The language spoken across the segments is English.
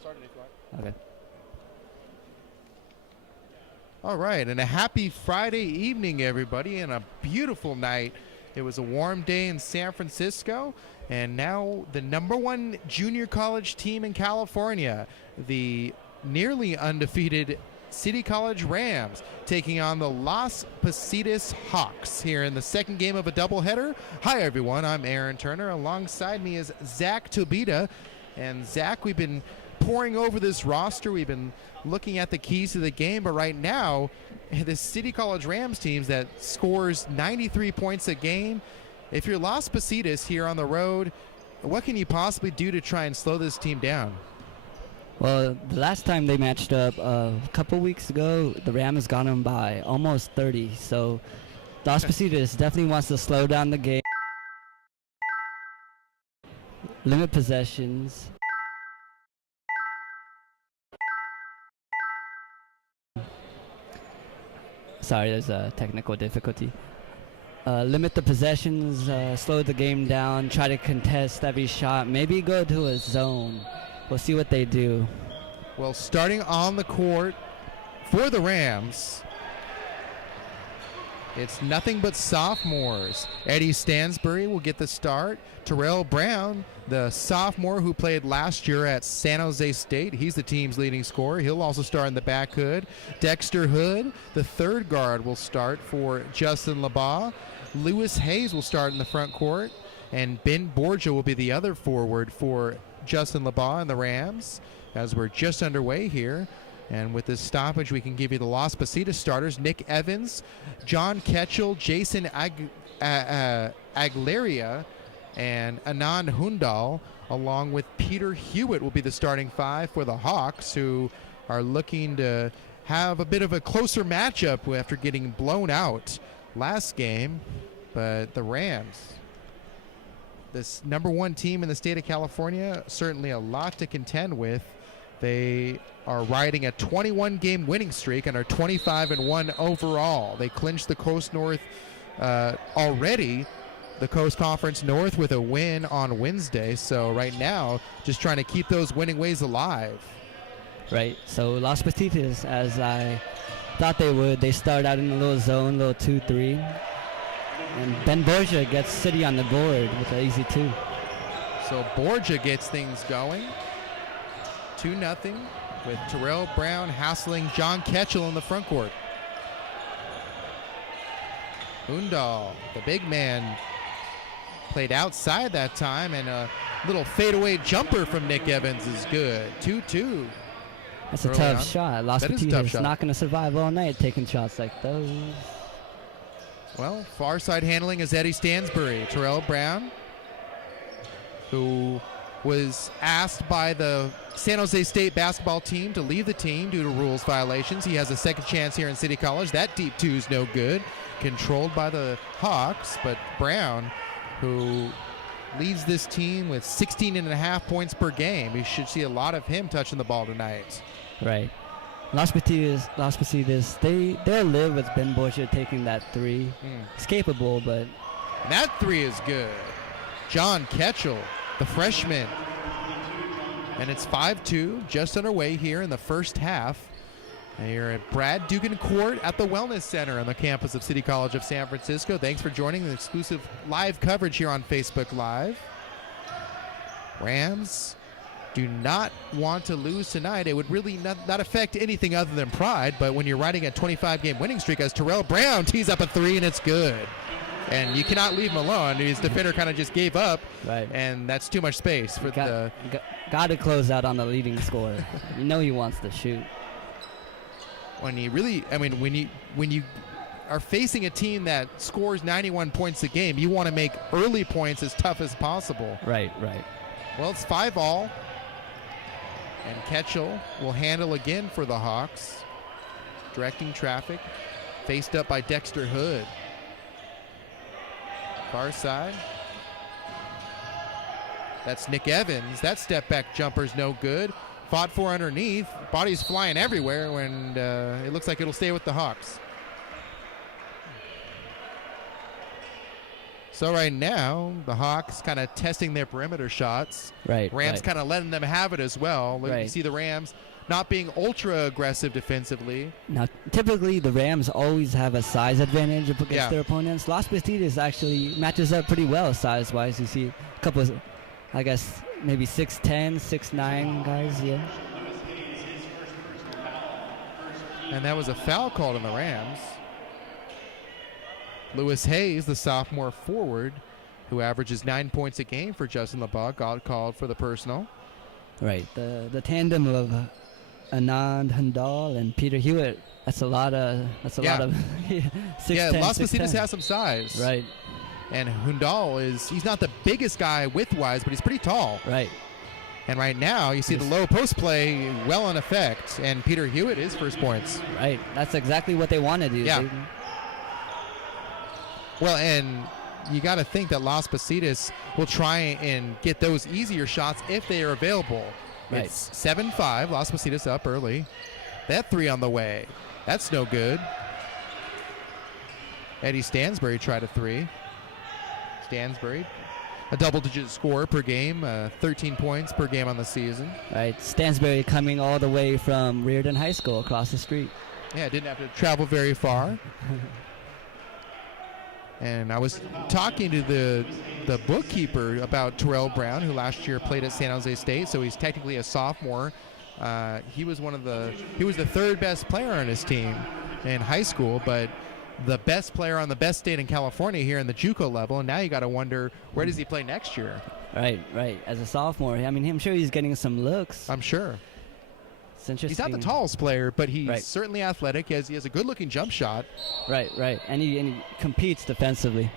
start it if you want. Okay. All right, and a happy Friday evening, everybody, and a beautiful night. It was a warm day in San Francisco, and now the #1 junior college team in California, the nearly undefeated City College Rams, taking on the Las Positas Hawks here in the second game of a doubleheader. Hi, everyone. I'm Aaron Turner. Alongside me is Zach Tobita. And Zach, we've been poring over this roster. We've been looking at the keys to the game, but right now, the City College Rams teams that scores 93 points a game. If you're Las Positas here on the road, what can you possibly do to try and slow this team down? Well, the last time they matched up a couple weeks ago, the Rams got them by almost 30. So Las Positas definitely wants to slow down the game, limit possessions. Sorry, there's a technical difficulty. Limit the possessions, slow the game down, try to contest every shot, maybe go to a zone. We'll see what they do. Well, starting on the court for the Rams, it's nothing but sophomores. Eddie Stansbury will get the start. Terrell Brown, the sophomore who played last year at San Jose State, he's the team's leading scorer. He'll also start in the back hood. Dexter Hood, the third guard, will start for Justin LeBaugh. Lewis Hayes will start in the front court. And Ben Borgia will be the other forward for Justin LeBaugh and the Rams, as we're just underway here. And with this stoppage, we can give you the Las Positas starters: Nick Evans, John Ketchel, Jason Aguilera, and Anand Hundal, along with Peter Hewitt, will be the starting five for the Hawks, who are looking to have a bit of a closer matchup after getting blown out last game. But the Rams, this #1 team in the state of California, certainly a lot to contend with. They are riding a 21-game winning streak and are 25-1 overall. They clinched the Coast North already, the Coast Conference North, with a win on Wednesday. So right now, just trying to keep those winning ways alive. Right, so Las Positas, as I thought they would, they start out in a little zone, little 2-3. And Ben Borgia gets City on the board with an easy 2. So Borgia gets things going. 2-0 with Terrell Brown hassling John Ketchel in the front court. Hundal, the big man, played outside that time, and a little fadeaway jumper from Nick Evans is good. 2-2. That's a tough shot. Las Positas not going to survive all night taking shots like those. Well, far side handling is Eddie Stansbury. Terrell Brown, who was asked by the San Jose State basketball team to leave the team due to rules violations. He has a second chance here in City College. That deep two is no good. Controlled by the Hawks, but Brown, who leads this team with 16.5 points per game. We should see a lot of him touching the ball tonight. Right. Las Positas, they'll live with Ben Borgia taking that 3. It's capable, but... And that 3 is good. John Ketchel, the freshman. And it's 5-2, just underway here in the first half. And you're at Brad Dugan Court at the Wellness Center on the campus of City College of San Francisco. Thanks for joining the exclusive live coverage here on Facebook Live. Rams do not want to lose tonight. It would really not affect anything other than pride, but when you're riding a 25-game winning streak, as Terrell Brown tees up a 3, and it's good. And you cannot leave him alone. His defender kind of just gave up, right, and that's too much space for the... Got to close out on the leading scorer. You know he wants to shoot. When you are facing a team that scores 91 points a game, you want to make early points as tough as possible. Right. Well, it's 5-all. And Ketchel will handle again for the Hawks. Directing traffic. Faced up by Dexter Hood. Far side. That's Nick Evans. That step back jumper's no good. Fought for underneath. Body's flying everywhere, and it looks like it'll stay with the Hawks. So right now, the Hawks kind of testing their perimeter shots. Right. Rams kind of letting them have it as well. Right. You see the Rams not being ultra aggressive defensively. Now, typically the Rams always have a size advantage against Yeah. their opponents. Las Positas actually matches up pretty well size-wise. You see a couple, I guess, maybe 6'10", 6'9" guys. Yeah. And that was a foul called on the Rams. Lewis Hayes, the sophomore forward, who averages 9 points a game for Justin LeBeau, got called for the personal. Right. The tandem of Anand Handal and Peter Hewitt. That's a lot of. That's a lot of. 6'10", Las Positas 6'10". has some size. Right. And Hundal he's not the biggest guy width-wise, but he's pretty tall. Right. And right now, you see the low post play well in effect, and Peter Hewitt his first points. Right. That's exactly what they want to do. Yeah. Well, and you got to think that Las Positas will try and get those easier shots if they are available. Right. It's 7-5. Las Positas up early. That three on the way. That's no good. Eddie Stansbury tried a three. Stansbury, a double-digit score per game, 13 points per game on the season. Right. Stansbury coming all the way from Reardon High School across the street. Yeah, didn't have to travel very far. And I was talking to the bookkeeper about Terrell Brown, who last year played at San Jose State, so he's technically a sophomore. He was the third best player on his team in high school, but the best player on the best state in California here in the JUCO level. And now you got to wonder, where does he play next year? Right. As a sophomore, I mean, I'm sure he's getting some looks. I'm sure. It's interesting. He's not the tallest player, but he's certainly athletic. He has a good-looking jump shot. Right. And he competes defensively.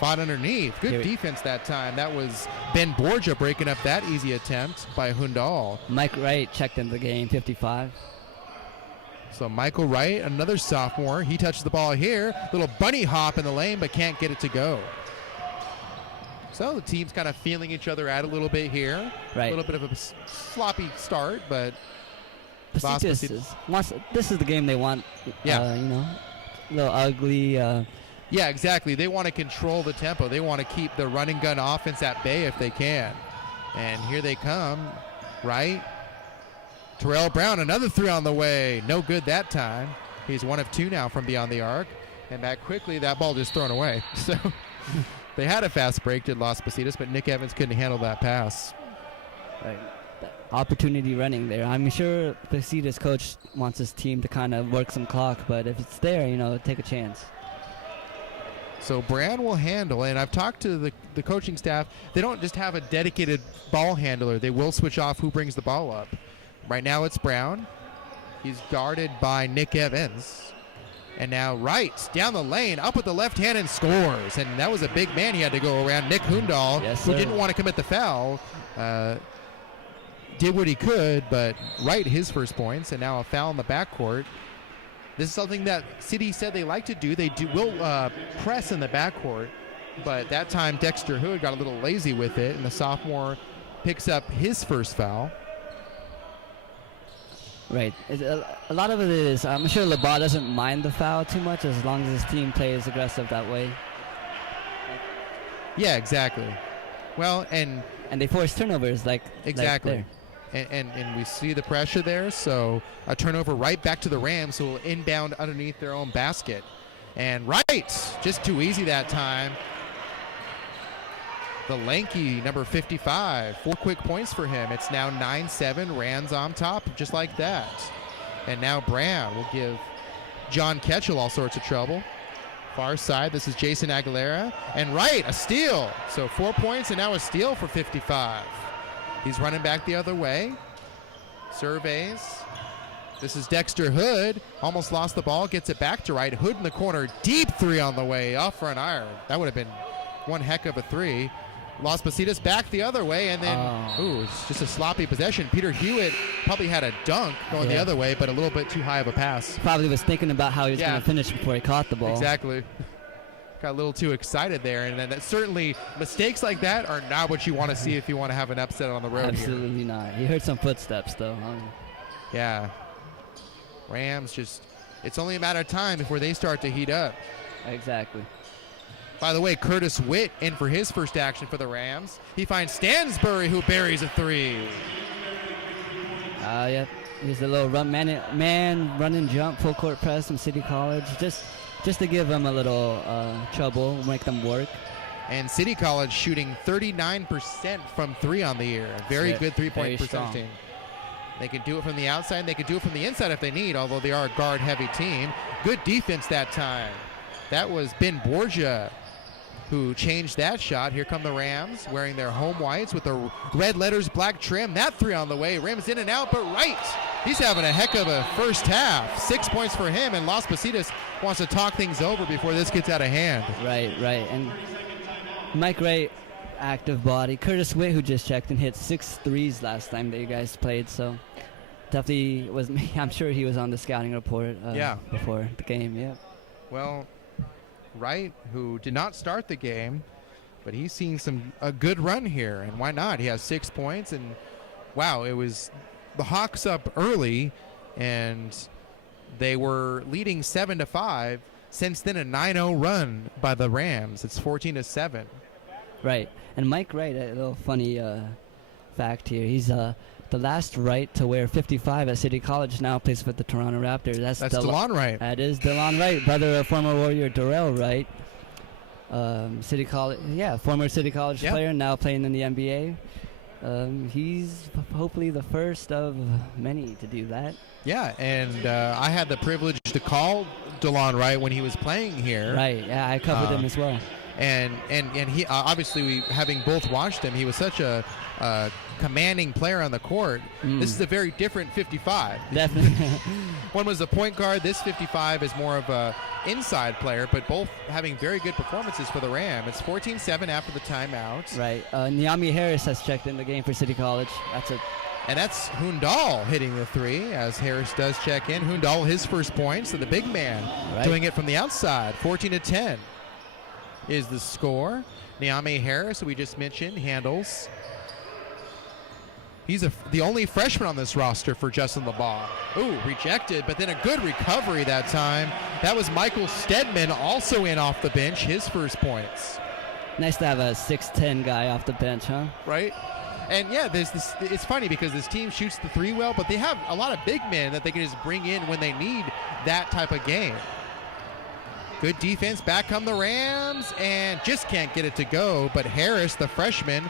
Fought underneath. Good defense that time. That was Ben Borgia breaking up that easy attempt by Hundal. Mike Wright checked in the game, 55. So Michael Wright, another sophomore. He touches the ball here. Little bunny hop in the lane, but can't get it to go. So the team's kind of feeling each other out a little bit here. Right. A little bit of a sloppy start, but this is the game they want. Yeah. A little ugly. Yeah, exactly. They want to control the tempo. They want to keep the run and gun offense at bay if they can. And here they come. Right. Terrell Brown, another three on the way. No good that time. He's 1 of 2 now from beyond the arc. And back quickly, that ball just thrown away. So they had a fast break, did Las Positas, but Nick Evans couldn't handle that pass. Right. Opportunity running there. I'm sure Positas coach wants his team to kind of work some clock, but if it's there, take a chance. So Brand will handle, and I've talked to the coaching staff. They don't just have a dedicated ball handler. They will switch off who brings the ball up. Right now it's Brown. He's guarded by Nick Evans. And now Wright down the lane, up with the left hand and scores. And that was a big man he had to go around. Nick Hundal, who didn't want to commit the foul, did what he could, but Wright his first points, and now a foul in the backcourt. This is something that City said they like to do. They will press in the backcourt, but that time Dexter Hood got a little lazy with it, and the sophomore picks up his first foul. Right. A lot of it is, I'm sure LeBeau doesn't mind the foul too much as long as his team plays aggressive that way. Yeah, exactly. Well, and they force turnovers exactly. Like and we see the pressure there, so a turnover right back to the Rams, who will inbound underneath their own basket. And Wright, just too easy that time. The lanky number 55, 4 quick points for him. It's now 9-7, Rams on top, just like that. And now Brown will give John Ketchel all sorts of trouble. Far side, this is Jason Aguilera. And Wright, a steal. So 4 points and now a steal for 55. He's running back the other way. Surveys. This is Dexter Hood. Almost lost the ball, gets it back to Wright. Hood in the corner, deep three on the way, off front iron. That would have been one heck of a three. Las Positas back the other way, and then, it's just a sloppy possession. Peter Hewitt probably had a dunk going the other way, but a little bit too high of a pass. Probably was thinking about how he was going to finish before he caught the ball. Exactly. Got a little too excited there, and then certainly mistakes like that are not what you want to see if you want to have an upset on the road. Absolutely not. He heard some footsteps, though. Yeah. Rams it's only a matter of time before they start to heat up. Exactly. By the way, Curtis Witt in for his first action for the Rams. He finds Stansbury, who buries a three. Yep. He's a little man run and jump, full court press from City College, just to give them a little trouble, make them work. And City College shooting 39% from three on the year. Very good three-point percentage. They can do it from the outside. They can do it from the inside if they need, although they are a guard-heavy team. Good defense that time. That was Ben Borgia who changed that shot. Here come the Rams wearing their home whites with the red letters, black trim. That three on the way. Rams in and out, but right. He's having a heck of a first half. 6 points for him, and Las Positas wants to talk things over before this gets out of hand. Right. And Mike Wright, active body. Curtis Witt, who just checked and hit 6 threes last time that you guys played, so definitely was. I'm sure he was on the scouting report before the game. Yeah. Well, Wright, who did not start the game, but he's seen a good run here, and why not? He has 6 points, and wow, it was the Hawks up early, and they were leading 7-5. Since then, a 9-0 run by the Rams. It's 14-7. Right, and Mike Wright, a little funny fact here. He's the last Wright to wear 55 at City College, now plays for the Toronto Raptors. That's DeLon Wright. That is DeLon Wright, brother of former Warrior Darrell Wright. City College, former City College player, now playing in the NBA. He's hopefully the first of many to do that. Yeah, and I had the privilege to call DeLon Wright when he was playing here. Right, yeah, I covered him as well. And he obviously, having both watched him, he was such a commanding player on the court. This is a very different 55. Definitely. One was a point guard. This 55 is more of a inside player, but both having very good performances for the Ram. It's 14-7 after the timeout. Right. Niami Harris has checked in the game for City College. And that's Hundal hitting the three as Harris does check in. Hundal, his first point, so the big man doing it from the outside. 14-10 is the score. Niami Harris, who we just mentioned, handles. He's the only freshman on this roster for Justin LeBaugh. Ooh, rejected, but then a good recovery that time. That was Michael Stedman, also in off the bench, his first points. Nice to have a 6'10" guy off the bench, huh? Right. And yeah, it's funny because this team shoots the three well, but they have a lot of big men that they can just bring in when they need that type of game. Good defense. Back come the Rams, and just can't get it to go. But Harris, the freshman,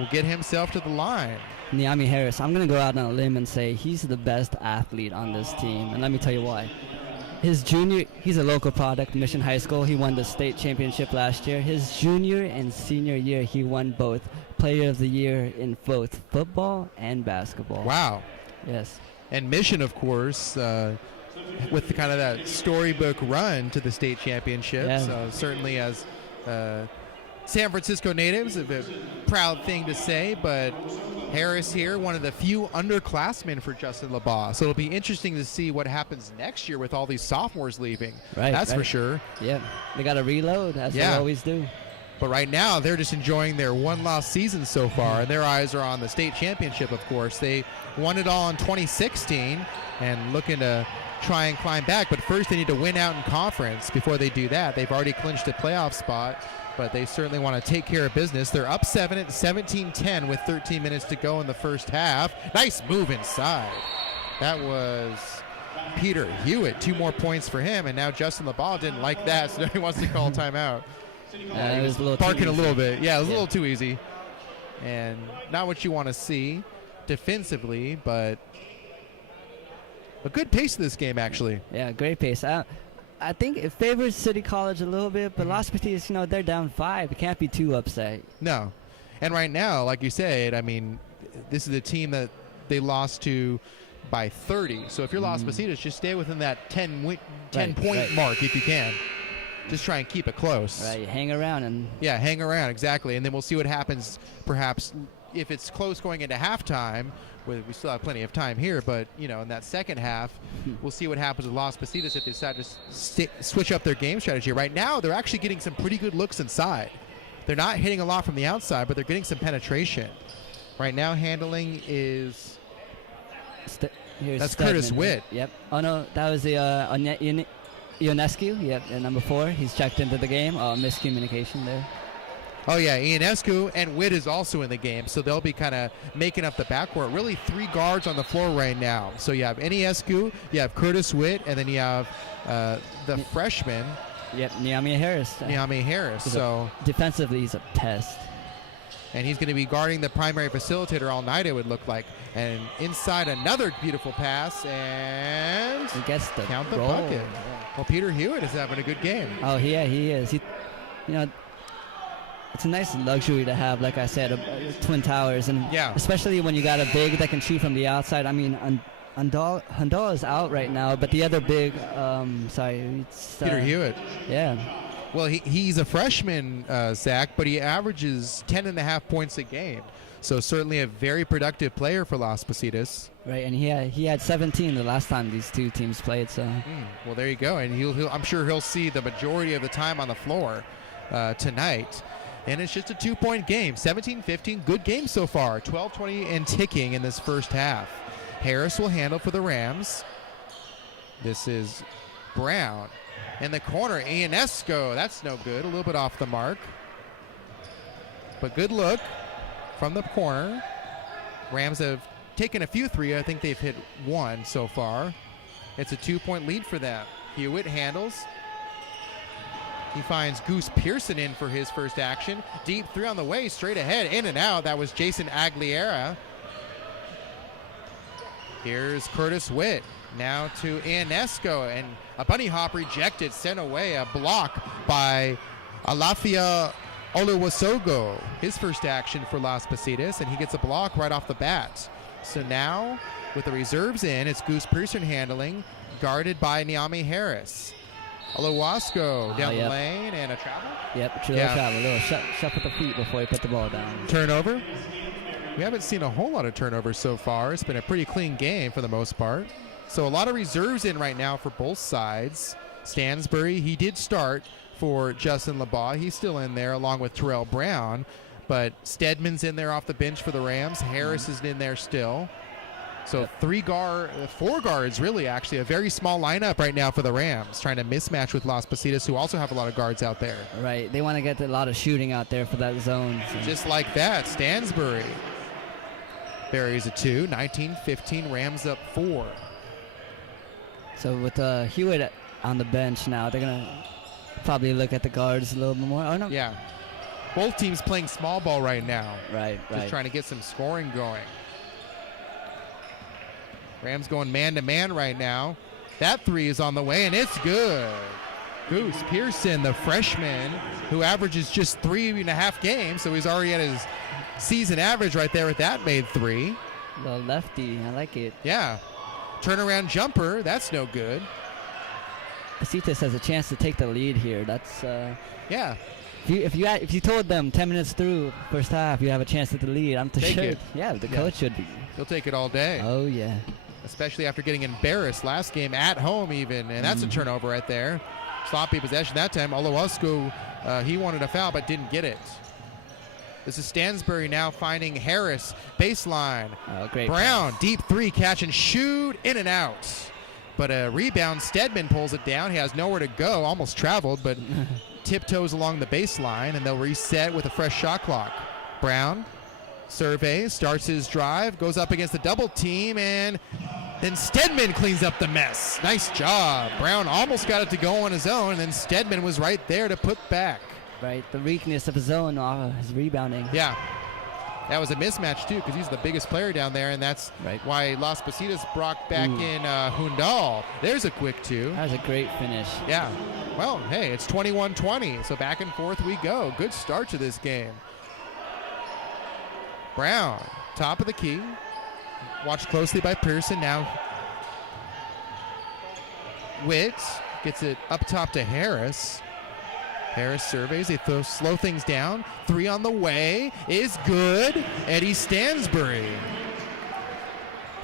will get himself to the line. Niami Harris, I'm going to go out on a limb and say he's the best athlete on this team. And let me tell you why. He's a local product, Mission High School. He won the state championship last year. His junior and senior year, he won both Player of the Year in both football and basketball. Wow. Yes. And Mission, of course, with the kind of that storybook run to the state championship. Yeah. So certainly as San Francisco natives, a proud thing to say, but Harris here, one of the few underclassmen for Justin LeBaugh. So it'll be interesting to see what happens next year with all these sophomores leaving. Right. That's for sure. Yeah. They got to reload, as they always do. But right now, they're just enjoying their one-loss season so far, and their eyes are on the state championship, of course. They won it all in 2016 and looking to try and climb back. But first, they need to win out in conference. Before they do that, they've already clinched a playoff spot, but they certainly want to take care of business. They're up 7 at 17-10 with 13 minutes to go in the first half. Nice move inside. That was Peter Hewitt. 2 more points for him, and now Justin LeBaugh didn't like that, so he wants to call timeout. It was a little parking a little bit. Yeah, it was a little too easy. And not what you want to see defensively, but a good pace of this game, actually. Yeah, great pace. I think it favors City College a little bit, but Las Positas, they're down 5. It can't be too upset. No. And right now, like you said, I mean, this is a team that they lost to by 30. So if you're Las Positas, just stay within that 10-point mark if you can. Just try and keep it close. Right, hang around. Yeah, hang around, exactly. And then we'll see what happens, perhaps, if it's close going into halftime. We still have plenty of time here, but, in that second half, we'll see what happens with Las Positas if they decide to switch up their game strategy. Right now, they're actually getting some pretty good looks inside. They're not hitting a lot from the outside, but they're getting some penetration. Right now, handling is... Here's that's Stedman, Curtis Witt. Yep. Oh, no, that was the Ionescu, yep, at number 4. He's checked into the game. Miscommunication there. Oh, yeah, Ionescu and Witt is also in the game, so they'll be kind of making up the backcourt. Really 3 guards on the floor right now. So you have Ionescu, you have Curtis Witt, and then you have the freshman. Yep, Niamia Harris. Niamia Harris. So defensively, he's a pest. And he's going to be guarding the primary facilitator all night, it would look like. And inside, another beautiful pass, and he gets the count the roll. bucket. Well, Peter Hewitt is having a good game. Oh, yeah, he is. It's a nice luxury to have, like I said, Twin Towers, and especially when you got a big that can shoot from the outside. I mean, Handal is out right now, but the other big, it's Peter Hewitt. Yeah. Well, he's a freshman, Zach, but he averages 10.5 points a game. So certainly a very productive player for Las Positas. Right, and he had 17 the last time these two teams played. So. Well, there you go, and I'm sure he'll see the majority of the time on the floor tonight. And it's just a 2-point game, 17-15. Good game so far, 12-20 and ticking in this first half. Harris will handle for the Rams. This is Brown. In the corner, Ionescu. That's no good, a little bit off the mark. But good look from the corner. Rams have taken a few 3. I think they've hit 1 so far. It's a 2-point lead for them. Hewitt handles. He finds Goose Pearson in for his first action. Deep 3 on the way, straight ahead, in and out. That was Jason Aguilera. Here's Curtis Witt. Now to Ionescu, and a bunny hop rejected, sent away. A block by Alafia Oluwasogo. His first action for Las Positas, and he gets a block right off the bat. So now, with the reserves in, it's Goose Pearson handling, guarded by Niamia Harris. Oluwasogo down the lane, and a travel? Yep, travel. A little shut with the feet before he put the ball down. Turnover? We haven't seen a whole lot of turnovers so far. It's been a pretty clean game for the most part. So a lot of reserves in right now for both sides. Stansbury, he did start for Justin LeBaugh. He's still in there along with Terrell Brown. But Stedman's in there off the bench for the Rams. Harris is in there still. So 4 guards, really, actually. A very small lineup right now for the Rams, trying to mismatch with Las Positas, who also have a lot of guards out there. Right. They want to get a lot of shooting out there for that zone. So. Just like that, Stansbury buries a 2. 19-15, Rams up 4. So with Hewitt on the bench now, they're going to probably look at the guards a little bit more. Oh, no. Yeah. Both teams playing small ball right now. Right. Just trying to get some scoring going. Rams going man-to-man right now. That 3 is on the way, and it's good. Goose Pearson, the freshman, who averages just 3.5 games, so he's already at his season average right there with that made 3. The lefty, I like it. Yeah. Turnaround jumper, that's no good. Positas has a chance to take the lead here. That's yeah. If you told them 10 minutes through first half you have a chance to the lead, I'm take sure. It. Yeah, the coach should be. He'll take it all day. Oh yeah. Especially after getting embarrassed last game at home even, and that's a turnover right there. Sloppy possession that time. Oluwasogo, he wanted a foul but didn't get it. This is Stansbury now finding Harris, baseline. Oh, great. Brown, deep 3, catch and shoot, in and out. But a rebound, Stedman pulls it down. He has nowhere to go, almost traveled, but tiptoes along the baseline, and they'll reset with a fresh shot clock. Brown surveys, starts his drive, goes up against the double team, and then Stedman cleans up the mess. Nice job. Brown almost got it to go on his own, and then Stedman was right there to put back. Right, the weakness of his zone, his rebounding. Yeah. That was a mismatch, too, because he's the biggest player down there, and that's why Las Positas brought back in Hundal. There's a quick 2. That was a great finish. Yeah. Well, hey, it's 21-20, so back and forth we go. Good start to this game. Brown, top of the key. Watched closely by Pearson. Now Witt gets it up top to Harris. Harris surveys. They slow things down. 3 on the way is good. Eddie Stansbury,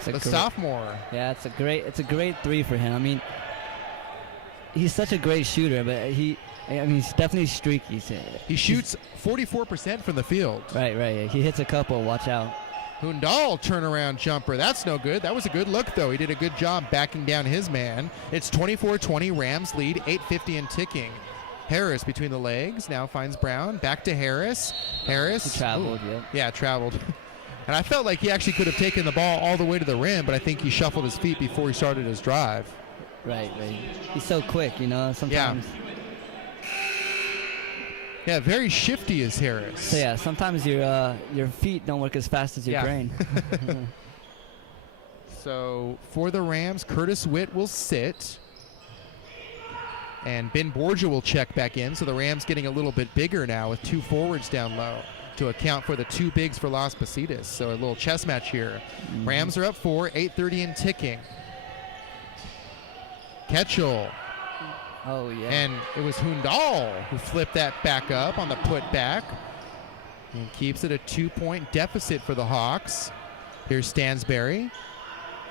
the sophomore. Yeah, it's a great 3 for him. I mean, he's such a great shooter, but he's definitely streaky. He shoots 44% from the field. Right. He hits a couple. Watch out. Hundal turnaround jumper. That's no good. That was a good look, though. He did a good job backing down his man. It's 24-20. Rams lead, 8:50 and ticking. Harris between the legs. Now finds Brown. Back to Harris. Harris. He traveled, Yeah, traveled. And I felt like he actually could have taken the ball all the way to the rim, but I think he shuffled his feet before he started his drive. Right. He's so quick, sometimes. Yeah, very shifty is Harris. So, yeah, sometimes your feet don't work as fast as your brain. So, for the Rams, Curtis Witt will sit. And Ben Borgia will check back in. So, the Rams getting a little bit bigger now with 2 forwards down low to account for the 2 bigs for Las Positas. So, a little chess match here. Mm-hmm. Rams are up 4, 8:30 and ticking. Ketchel. Oh, yeah. And it was Hundal who flipped that back up on the putback and keeps it a 2-point deficit for the Hawks. Here's Stansberry.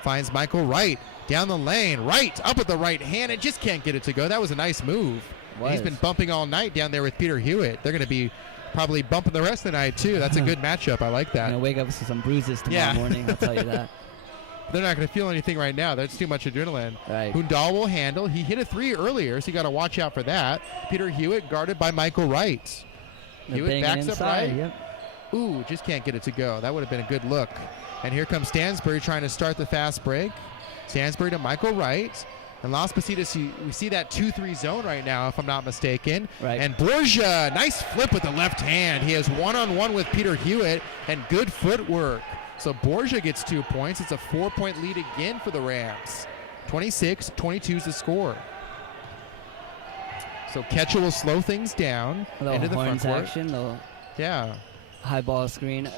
Finds Michael Wright down the lane. Wright up with the right hand and just can't get it to go. That was a nice move. He's been bumping all night down there with Peter Hewitt. They're going to be probably bumping the rest of the night, too. That's a good matchup. I like that. I'm going to wake up with some bruises tomorrow morning, I'll tell you that. They're not going to feel anything right now. That's too much adrenaline. Right. Hundal will handle. He hit a 3 earlier, so you got to watch out for that. Peter Hewitt guarded by Michael Wright. Hewitt backs up right. Yep. Ooh, just can't get it to go. That would have been a good look. And here comes Stansberry trying to start the fast break. Stansberry to Michael Wright. And Las Positas, we see that 2-3 zone right now, if I'm not mistaken. Right. And Borgia, nice flip with the left hand. He has one-on-one with Peter Hewitt and good footwork. So Borgia gets 2 points. It's a 4-point lead again for the Rams. 26-22 is the score. So Ketchel will slow things down into the front court. Action, Yeah. High ball screen.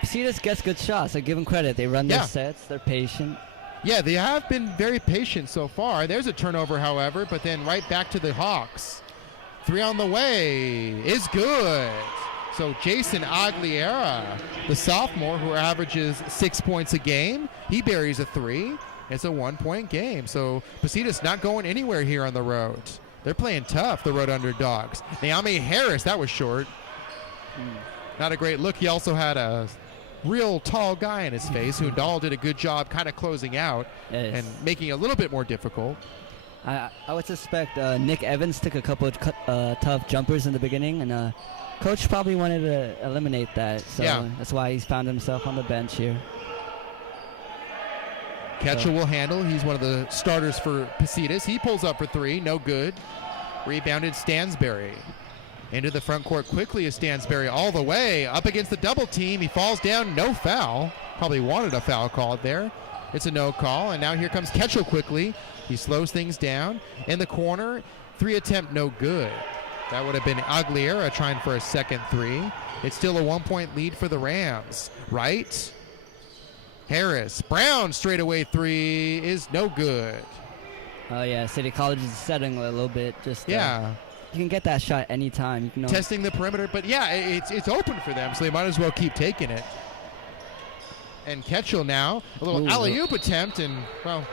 Positas gets good shots. I give them credit. They run their sets. They're patient. Yeah, they have been very patient so far. There's a turnover, however, but then right back to the Hawks. 3 on the way is good. So Jason Aguilera, the sophomore who averages 6 points a game, he buries a 3. It's a 1-point game. So Positas not going anywhere here on the road. They're playing tough, the road underdogs. Naomi Harris, that was short. Not a great look. He also had a real tall guy in his face. Hundal did a good job kind of closing out and making it a little bit more difficult. I would suspect Nick Evans took a couple of tough jumpers in the beginning, and coach probably wanted to eliminate that. So that's why he's found himself on the bench here. Ketchel will handle. He's one of the starters for Positas. He pulls up for 3. No good. Rebounded Stansberry. Into the front court quickly is Stansberry all the way. Up against the double team. He falls down. No foul. Probably wanted a foul called there. It's a no call. And now here comes Ketchel quickly. He slows things down. In the corner. 3 attempt, no good. That would have been Aguilera trying for a second 3. It's still a 1-point lead for the Rams. Right? Harris. Brown straightaway 3 is no good. Oh, yeah. City College is settling a little bit. Just you can get that shot anytime. You can testing the perimeter. But, yeah, it's open for them, so they might as well keep taking it. And Ketchel now. A little alley-oop attempt. And, well,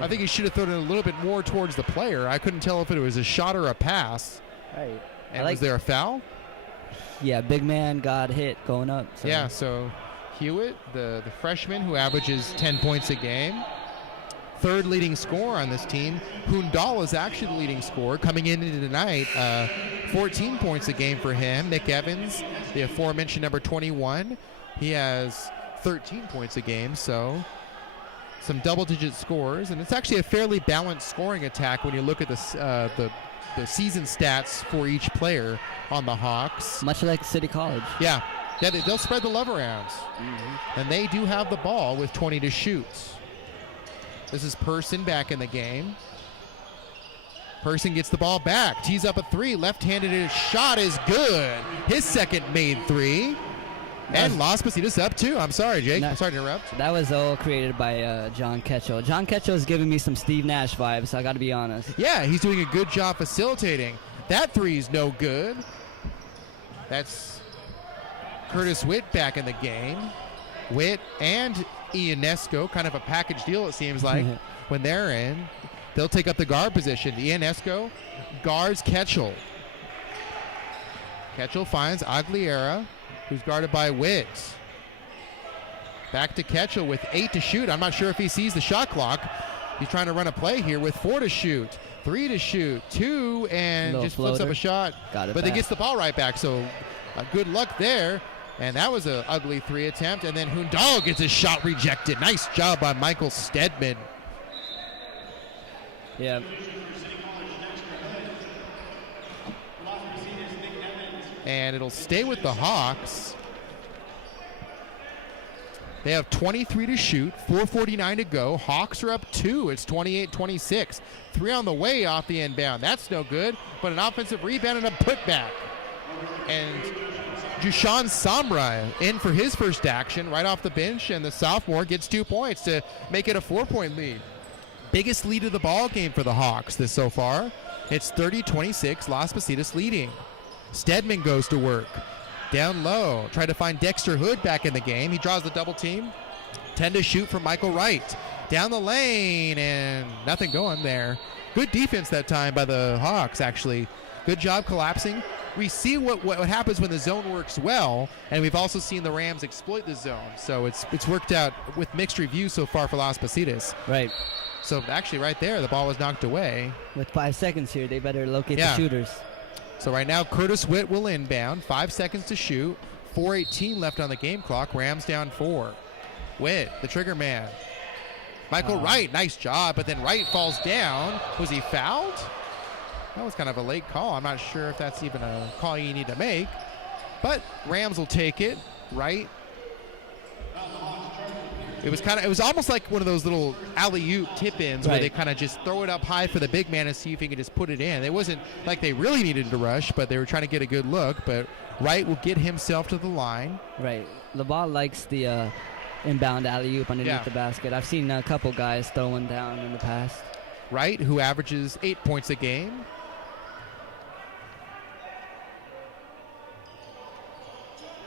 I think he should have thrown it a little bit more towards the player. I couldn't tell if it was a shot or a pass. Right. And was there a foul? Yeah, big man got hit going up. So. Yeah, so Hewitt, the freshman who averages 10 points a game, 3rd leading scorer on this team. Hundal is actually the leading scorer coming into tonight. 14 points a game for him. Nick Evans, the aforementioned number 21, he has 13 points a game, so some double-digit scores. And it's actually a fairly balanced scoring attack when you look at the season stats for each player on the Hawks. Much like City College. Yeah, they'll spread the love around. And they do have the ball with 20 to shoot. This is Person back in the game. Person gets the ball back. Tees up a 3. Left-handed shot is good. His second made 3. And Las Positas up 2. I'm sorry, Jake. I'm sorry to interrupt. That was all created by John Ketchel. John Ketchel is giving me some Steve Nash vibes, I got to be honest. Yeah, he's doing a good job facilitating. That 3 is no good. That's Curtis Witt back in the game. Witt and Ionesco, kind of a package deal it seems like. When they're in, they'll take up the guard position. Ionesco guards Ketchel. Ketchel finds Aguilera, who's guarded by Witt. Back to Ketchel with 8 to shoot. I'm not sure if he sees the shot clock. He's trying to run a play here with 4 to shoot, 3 to shoot, 2, and just flips up a shot. Got it but back. He gets the ball right back, so good luck there. And that was an ugly 3 attempt. And then Hundal gets his shot rejected. Nice job by Michael Stedman. Yeah. And it'll stay with the Hawks. They have 23 to shoot, 4:49 to go. Hawks are up 2. It's 28-26. 3 on the way off the inbound. That's no good, but an offensive rebound and a putback. And Jushan Samra in for his first action right off the bench, and the sophomore gets 2 points to make it a 4-point lead. Biggest lead of the ball game for the Hawks this so far. It's 30-26, Las Positas leading. Stedman goes to work. Down low, try to find Dexter Hood back in the game. He draws the double team. 10 to shoot for Michael Wright. Down the lane, and nothing going there. Good defense that time by the Hawks, actually. Good job collapsing. We see what happens when the zone works well, and we've also seen the Rams exploit the zone. So it's worked out with mixed reviews so far for Las Positas. Right. So actually right there, the ball was knocked away. With 5 seconds here, they better locate the shooters. So right now, Curtis Witt will inbound. 5 seconds to shoot. 4:18 left on the game clock. Rams down 4. Witt, the trigger man. Michael Wright, nice job, but then Wright falls down. Was he fouled? That was kind of a late call. I'm not sure if that's even a call you need to make. But Rams will take it. Wright. It was almost like one of those little alley-oop tip-ins where they kind of just throw it up high for the big man and see if he can just put it in. It wasn't like they really needed to rush, but they were trying to get a good look. But Wright will get himself to the line. Right. The ball likes the inbound alley-oop underneath the basket. I've seen a couple guys throwing down in the past. Wright, who averages 8 points a game.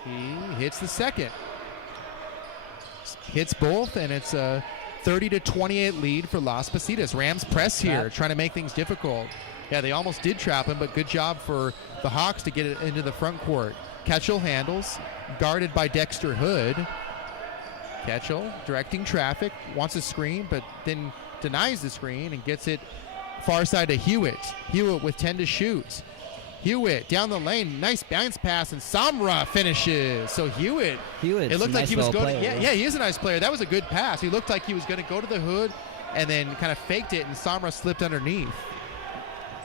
He hits the second. Hits both, and it's a 30-28 lead for Las Positas. Rams press here, trying to make things difficult. Yeah, they almost did trap him, but good job for the Hawks to get it into the front court. Ketchel handles, guarded by Dexter Hood. Ketchel directing traffic, wants a screen, but then denies the screen and gets it far side to Hewitt. Hewitt with 10 to shoot. Hewitt down the lane, nice bounce pass, and Samra finishes. So Hewitt, it looked like he was going. Yeah, he is a nice player. That was a good pass. He looked like he was going to go to the hood, and then kind of faked it, and Samra slipped underneath.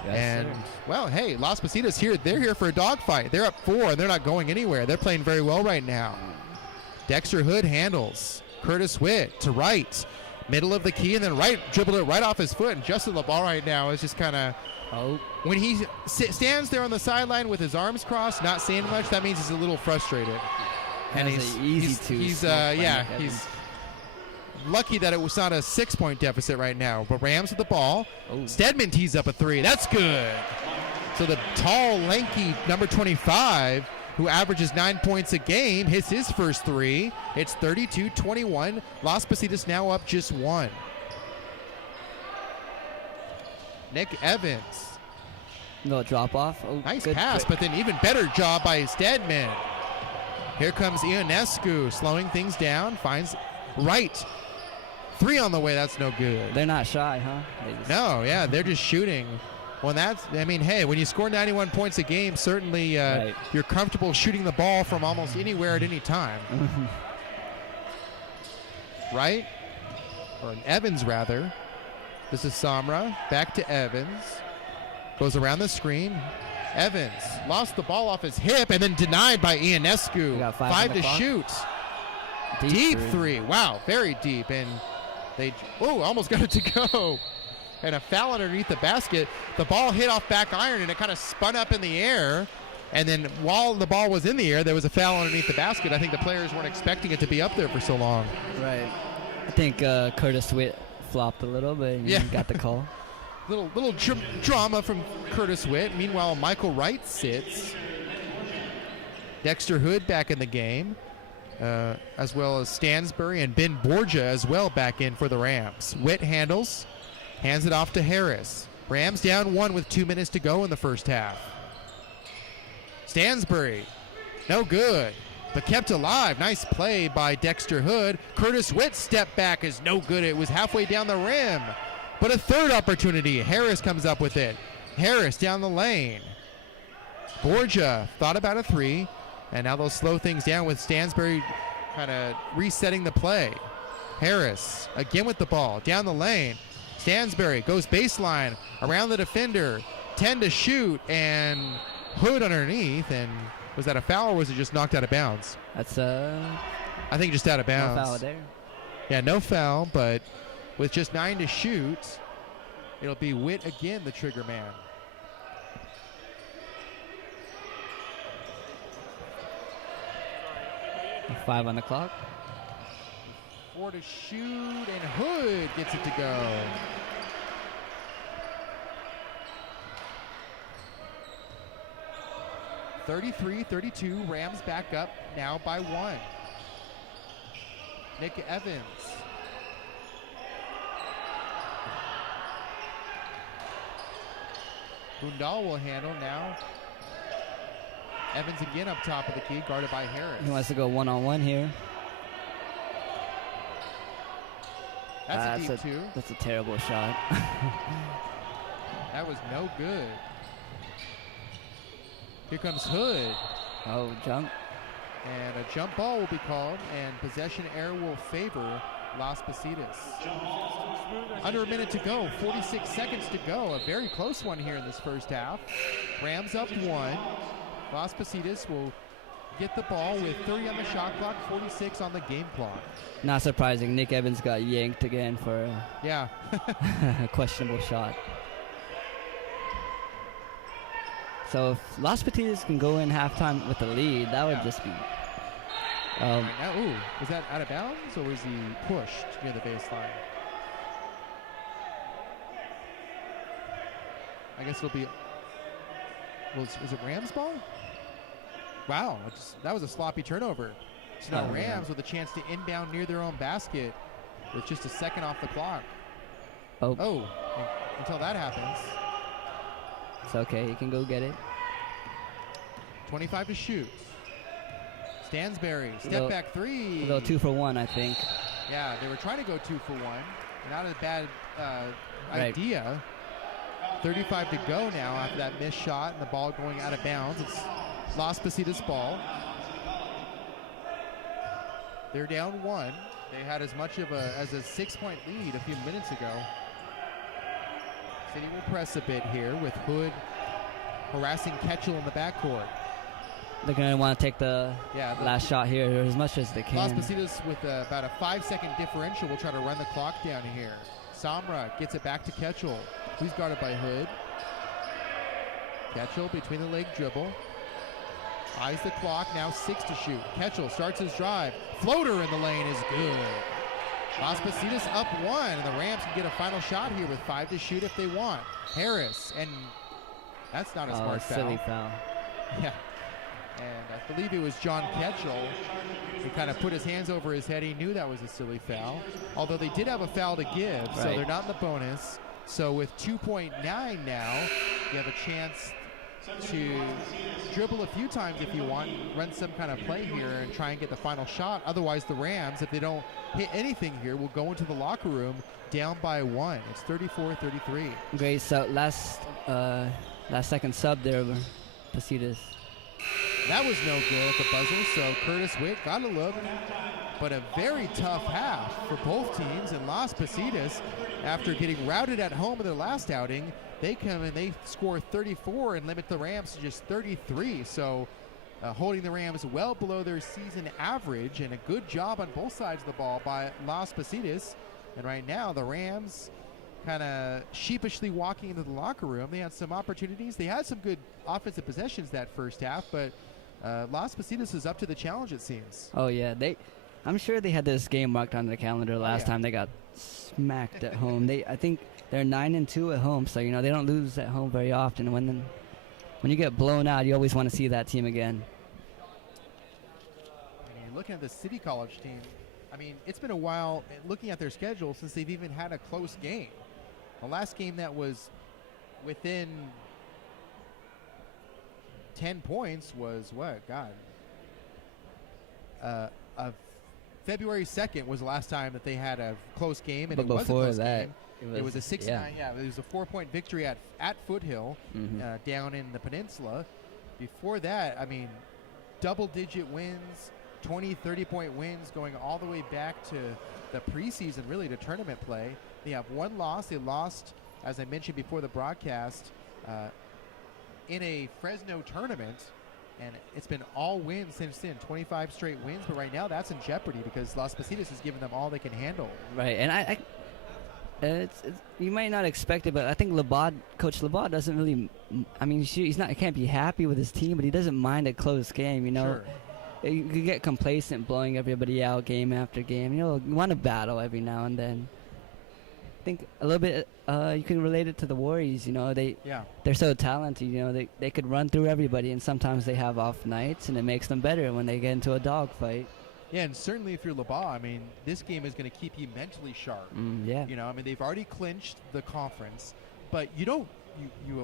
Yes, and well, hey, Las Positas here. They're here for a dogfight. They're up 4, and they're not going anywhere. They're playing very well right now. Dexter Hood handles. Curtis Witt to Wright, middle of the key, and then Wright dribbled it right off his foot. And Justin LeBall right now is just kind of. When he stands there on the sideline with his arms crossed, not saying much, that means he's a little frustrated. And he's lucky that it was not a 6-point deficit right now. But Rams with the ball. Stedman tees up a 3. That's good. So the tall, lanky number 25, who averages 9 points a game, hits his first 3. It's 32-21. Las Positas now up just 1. Nick Evans. No drop off. Nice pass, but then even better job by Stedman. Here comes Ionescu, slowing things down. Finds Wright. 3 on the way. That's no good. They're not shy, huh? No, yeah, they're just shooting. Well, hey, when you score 91 points a game, certainly you're comfortable shooting the ball from almost anywhere at any time. Right? Or Evans, rather. This is Samra. Back to Evans. Goes around the screen. Evans lost the ball off his hip and then denied by Ionescu. 5 to shoot. Deep 3. Wow, very deep. And they almost got it to go. And a foul underneath the basket. The ball hit off back iron and it kind of spun up in the air. And then while the ball was in the air, there was a foul underneath the basket. I think the players weren't expecting it to be up there for so long. Right. I think Curtis Witt flopped a little bit and got the call. Little drama from Curtis Witt. Meanwhile, Michael Wright sits. Dexter Hood back in the game, as well as Stansbury and Ben Borgia as well back in for the Rams. Witt handles, hands it off to Harris. Rams down 1 with 2 minutes to go in the first half. Stansbury, no good. but kept alive. Nice play by Dexter Hood. Curtis Witt's step back is no good. It was halfway down the rim. But a third opportunity. Harris comes up with it. Harris down the lane. Borgia thought about a three, and now they'll slow things down with Stansbury kind of resetting the play. Harris again with the ball down the lane. Stansbury goes baseline around the defender. 10 to shoot, and Hood underneath. And was that a foul or was it just knocked out of bounds? That's I think just out of bounds. no foul there. Yeah, no foul, but with just 9 to shoot, it'll be Witt again, the trigger man. 5 on the clock. 4 to shoot, and Hood gets it to go. (33-32), Rams back up now by 1. Nick Evans. Bundal will handle now. Evans again up top of the key, guarded by Harris. He wants to go one-on-one here. That's a deep two. That's a terrible shot. That was no good. Here comes Hood. Oh, jump. And a jump ball will be called, and possession error will favor Las Positas. Under a minute to go, 46 seconds to go. A very close one here in this first half. Rams up 1. Las Positas will get the ball with 30 on the shot clock, 46 on the game clock. Not surprising. Nick Evans got yanked again for Yeah. a questionable shot. So if Las Positas can go in halftime with the lead, that would just be... Right now, ooh, was that out of bounds or was he pushed near the baseline? I guess it'll be... Was it Rams ball? Wow, that was a sloppy turnover. So now Rams with a chance to inbound near their own basket with just a second off the clock. Oh, until that happens. It's okay, he can go get it. 25 to shoot. Stansbury, step back three. We'll go 2 for 1, I think. Yeah, they were trying to go 2 for 1. Not a bad idea. 35 to go now after that missed shot and the ball going out of bounds. It's Las Positas ball. They're down 1. They had as much of as a 6-point lead a few minutes ago. City will press a bit here with Hood harassing Ketchel in the backcourt. They're going to want to take the last shot here as much as they can. Las Positas with about a 5-second differential will try to run the clock down here. Samra gets it back to Ketchel, who's guarded by Hood. Ketchel between the leg dribble. Eyes the clock, now 6 to shoot. Ketchel starts his drive. Floater in the lane is good. Las Positas up 1, and the Rams can get a final shot here with 5 to shoot if they want. Harris, and that's not a smart foul. Silly foul. Yeah. And I believe it was John Ketchel who kind of put his hands over his head. He knew that was a silly foul. Although they did have a foul to give, so they're not in the bonus. So with 2.9 now, you have a chance to dribble a few times if you want, run some kind of play here and try and get the final shot. Otherwise, the Rams, if they don't hit anything here, will go into the locker room down by 1. It's 34-33. Great. So last second sub there, Positas. That was no good at the buzzer, so Curtis Witt got a look. But a very tough half for both teams, and Las Positas, after getting routed at home in their last outing, they come and they score 34 and limit the Rams to just 33. So holding the Rams well below their season average, and a good job on both sides of the ball by Las Positas. And right now the Rams kind of sheepishly walking into the locker room. They had some opportunities. They had some good offensive possessions that first half, but Las Positas is up to the challenge, it seems. Oh, yeah. I'm sure they had this game marked on their calendar last time they got smacked at home. I think they're 9-2 at home, so they don't lose at home very often. When you get blown out, you always want to see that team again. And you're looking at the City College team. I mean, it's been a while looking at their schedule since they've even had a close game. The last game that was within 10 points was what? God. February 2nd was the last time that they had a close game, and But it was a before close that, game. It was a 6-9. Yeah, it was a 4-point victory at Foothill down in the peninsula. Before that, I mean, double-digit wins, 20, 30-point wins going all the way back to the preseason, really, to tournament play. They have one loss. They lost, as I mentioned before the broadcast, in a Fresno tournament, and it's been all wins since then, 25 straight wins. But right now, that's in jeopardy because Las Positas has given them all they can handle. Right, and it's you might not expect it, but I think Coach Labaud doesn't really. I mean, he can't be happy with his team, but he doesn't mind a close game. You know, Sure. You could get complacent blowing everybody out game after game. You want to battle every now and then. I think a little bit. You can relate it to the Warriors. You know, they're so talented. You know, they could run through everybody, and sometimes they have off nights, and it makes them better when they get into a dogfight. Yeah, and certainly if you're Labaud, I mean, this game is going to keep you mentally sharp. Yeah. You know, I mean, they've already clinched the conference, but you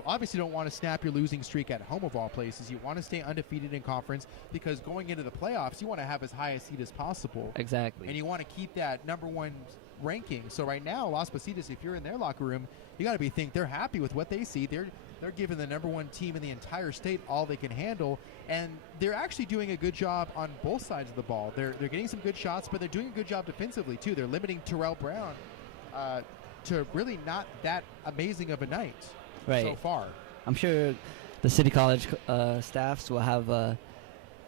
obviously don't want to snap your losing streak at home of all places. You want to stay undefeated in conference because going into the playoffs, you want to have as high a seed as possible. Exactly. And you want to keep that number one ranking. So right now, Las Positas, if you're in their locker room, you got to think they're happy with what they see. They're giving the number one team in the entire state all they can handle, and they're actually doing a good job on both sides of the ball. They're getting some good shots, but they're doing a good job defensively too. They're limiting Terrell Brown to really not that amazing of a night so far. I'm sure the City College staffs will have a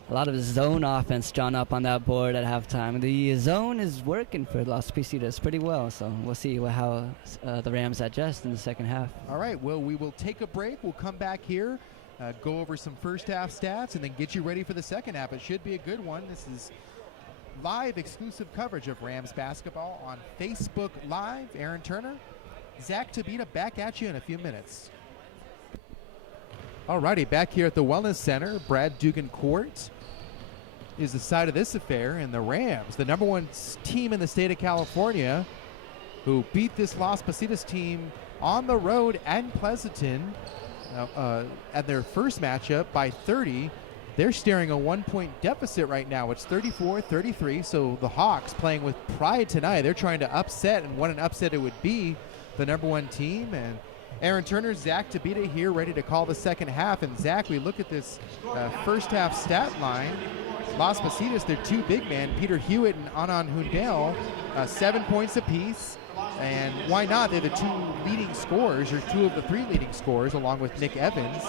lot of zone offense drawn up on that board at halftime. The zone is working for Las Positas pretty well, so we'll see how the Rams adjust in the second half. All right, well, we will take a break. We'll come back here, go over some first half stats, and then get you ready for the second half. It should be a good one. This is live exclusive coverage of Rams basketball on Facebook Live. Aaron Turner, Zach Tabita back at you in a few minutes. All righty, back here at the Wellness Center, Brad Dugan Court is the side of this affair, and the Rams, the number one team in the state of California, who beat this Las Positas team on the road at Pleasanton at their first matchup by 30. They're staring a 1-point deficit right now. It's 34-33, so the Hawks playing with pride tonight. They're trying to upset, and what an upset it would be, the number one team. And Aaron Turner, Zach Tabita here, ready to call the second half. And Zach, we look at this first half stat line. Las Positas, their two big men, Peter Hewitt and Anand Hundale, 7 points apiece. And why not? They're the two leading scorers, or two of the three leading scorers, along with Nick Evans.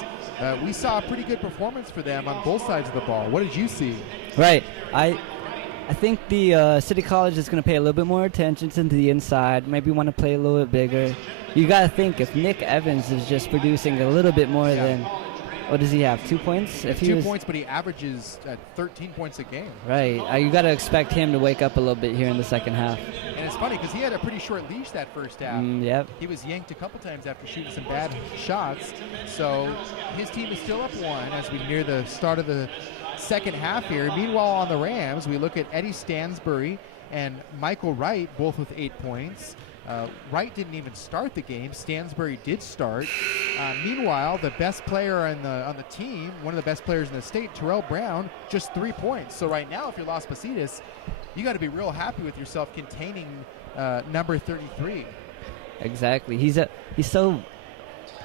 We saw a pretty good performance for them on both sides of the ball. What did you see? Right. I think the City College is going to pay a little bit more attention to the inside, maybe want to play a little bit bigger. You got to think if Nick Evans is just producing a little bit more than, what does he have, 2 points? If 2 points, but he averages 13 points a game. Right. You got to expect him to wake up a little bit here in the second half. And it's funny because he had a pretty short leash that first half. Yep. He was yanked a couple times after shooting some bad shots. So his team is still up 1 as we near the start of the second half here. Meanwhile, on the Rams, we look at Eddie Stansbury and Michael Wright, both with 8 points. Wright didn't even start the game. Stansbury did start. Meanwhile, the best player on the team, one of the best players in the state, Terrell Brown, just 3 points. So right now, if you're Las Positas, you got to be real happy with yourself containing number 33. Exactly. He's so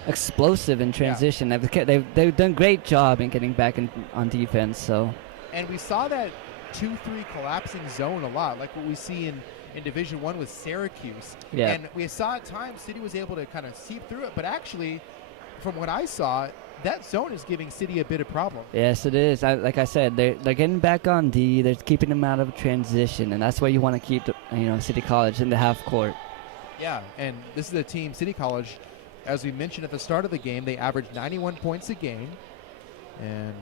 explosive in transition. Yeah. They've done a great job in getting back on defense. So. And we saw that 2-3 collapsing zone a lot, like what we see in Division I with Syracuse. Yeah. And we saw at times City was able to kind of seep through it, but actually, from what I saw, that zone is giving City a bit of problem. Yes, it is. Like I said, they're getting back on D. They're keeping them out of transition, and that's where you want to keep City College in the half court. Yeah, and this is a team, City College, as we mentioned at the start of the game, they averaged 91 points a game, and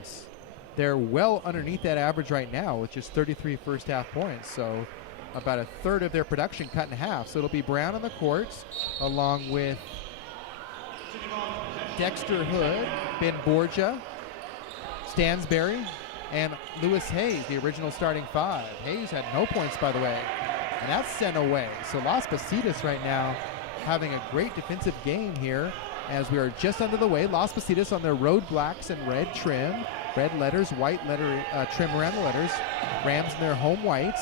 they're well underneath that average right now with just 33 first half points. So about a third of their production cut in half. So it'll be Brown on the court along with Dexter Hood, Ben Borgia, Stansbury, and Lewis Hayes, the original starting 5. Hayes had no points, by the way, and that's sent away. So Las Positas right now having a great defensive game here, as we are just under the way. Las Positas on their road blacks and red trim. Red letters, white letter trim around the letters. Rams in their home whites.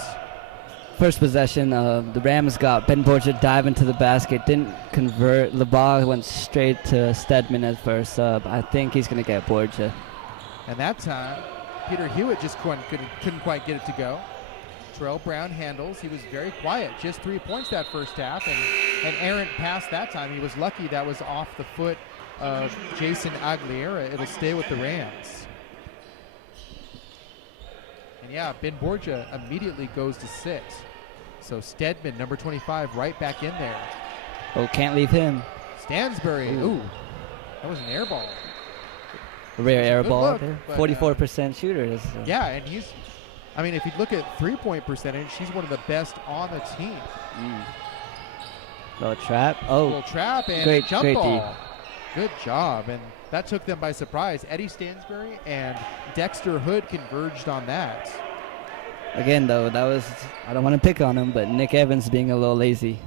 First possession, the Rams got Ben Borgia dive into the basket, didn't convert. The ball went straight to Stedman as first sub. I think he's going to get Borgia. And that time, Peter Hewitt just couldn't quite get it to go. Terrell Brown handles. He was very quiet. Just 3 points that first half. And errant pass that time. He was lucky that was off the foot of Jason Aguilera. It'll stay with the Rams. And yeah, Ben Borgia immediately goes to 6. So Stedman, number 25, right back in there. Oh, can't leave him. Stansbury. Ooh, that was an air ball. A rare air ball look, there. but, 44% shooter. Yeah, and if you look at 3-point percentage, he's one of the best on the team. Little trap. Little trap and great, jump great ball. Good job. And that took them by surprise. Eddie Stansbury and Dexter Hood converged on that. Again, though, I don't want to pick on him, but Nick Evans being a little lazy.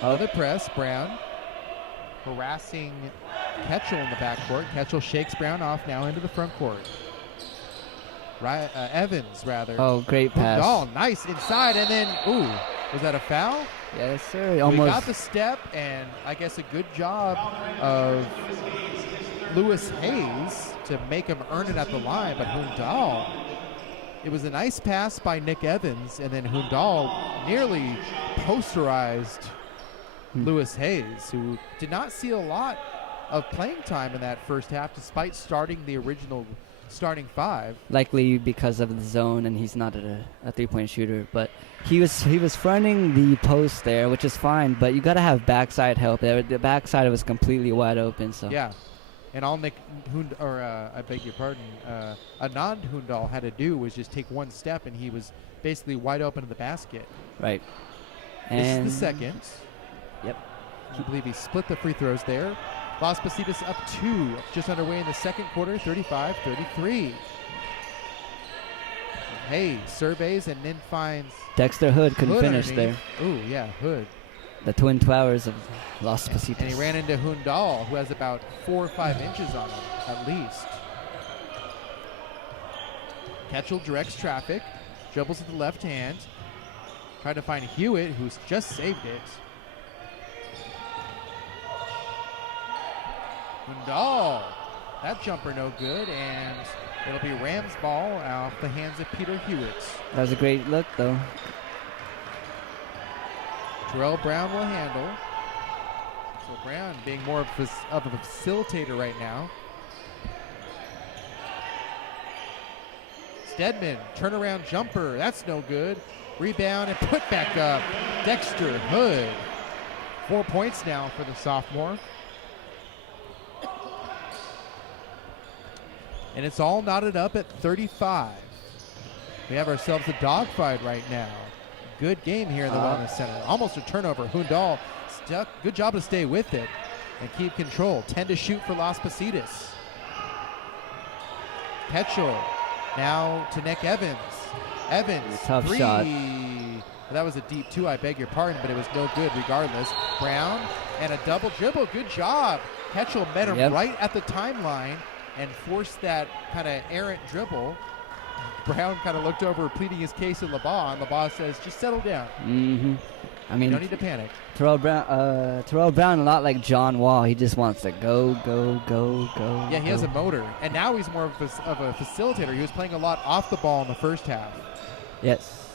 Other press, Brown harassing Ketchel in the backcourt. Ketchel shakes Brown off now into the front court. Evans, rather. Oh, great pass. Oh, nice inside, and then, was that a foul? Yes, sir. We got the step, and I guess a good job of Lewis Hayes to make him earn it at the line, but Hundal, it was a nice pass by Nick Evans, and then Hundal nearly posterized Lewis Hayes, who did not see a lot of playing time in that first half, despite starting the original starting 5. Likely because of the zone, and he's not a three-point shooter. But he was fronting the post there, which is fine. But you got to have backside help. The backside was completely wide open. So yeah, and all Nick I beg your pardon, Anand Hundal had to do was just take one step, and he was basically wide open to the basket. Right. And this is the second. Yep. I believe he split the free throws there. Las Positas up 2, just underway in the second quarter, 35-33. Hayes surveys and then finds Dexter Hood couldn't finish underneath. there. Ooh, yeah, Hood. The twin towers of Las Positas. And he ran into Hundal, who has about 4 or 5 inches on him, at least. Ketchel directs traffic, dribbles with the left hand, tried to find Hewitt, who's just saved it. Hundal, that jumper no good, and it'll be Rams ball off the hands of Peter Hewitt. That was a great look, though. Terrell Brown will handle. So Brown being more of a facilitator right now. Stedman, turnaround jumper, that's no good. Rebound and put back up. Dexter Hood. 4 points now for the sophomore. And it's all knotted up at 35. We have ourselves a dogfight right now. Good game here in the Wellness Center. Almost a turnover. Hundal stuck. Good job to stay with it and keep control. 10 to shoot for Las Positas. Ketchel now to Nick Evans. Evans, tough three. shot. That was a deep 2, I beg your pardon, but it was no good regardless. Brown and a double dribble. Good job. Ketchel met him right at the timeline and forced that kind of errant dribble. Brown kind of looked over, pleading his case to LeBaugh, and LeBaugh says, just settle down. I mean, you don't need to panic. Terrell Brown, a lot like John Wall. He just wants to go. Yeah, he has a motor. And now he's more of a facilitator. He was playing a lot off the ball in the first half. Yes.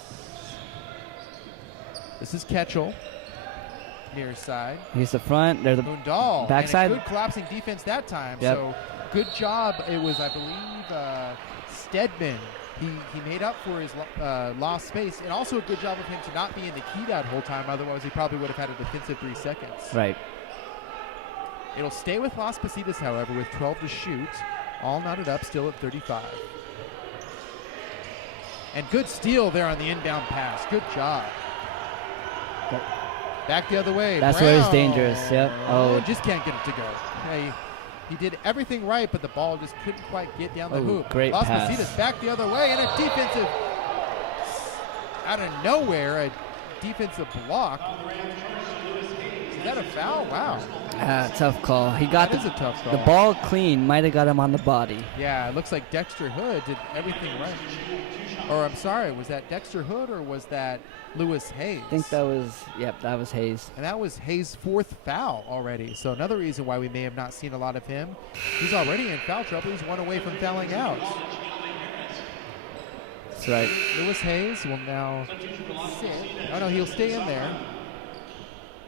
This is Ketchel, near side. He's the front. They're the Hundal, backside. And a good collapsing defense that time. Yep. So good job. It was, I believe, Stedman. He made up for his lost space, and also a good job of him to not be in the key that whole time. Otherwise, he probably would have had a defensive 3 seconds. Right. It'll stay with Las Positas, however, with 12 to shoot. All knotted up, still at 35. And good steal there on the inbound pass. Good job. Back the other way. That's Brown. where it's dangerous. Yep. Oh, just can't get it to go. He did everything right, but the ball just couldn't quite get down the hoop. Great Las pass. Positas back the other way, and a defensive, out of nowhere, a defensive block. Is that a foul? Wow. Tough call. He got That is a tough call. the ball clean. Might have got him on the body. Yeah, it looks like Dexter Hood did everything right. Or I'm sorry, was that Dexter Hood or was that Lewis Hayes? I think that was Hayes. And that was Hayes' 4th foul already. So another reason why we may have not seen a lot of him. He's already in foul trouble. He's 1 away from fouling out. That's right. Lewis Hayes will now sit. Oh, no, he'll stay in there.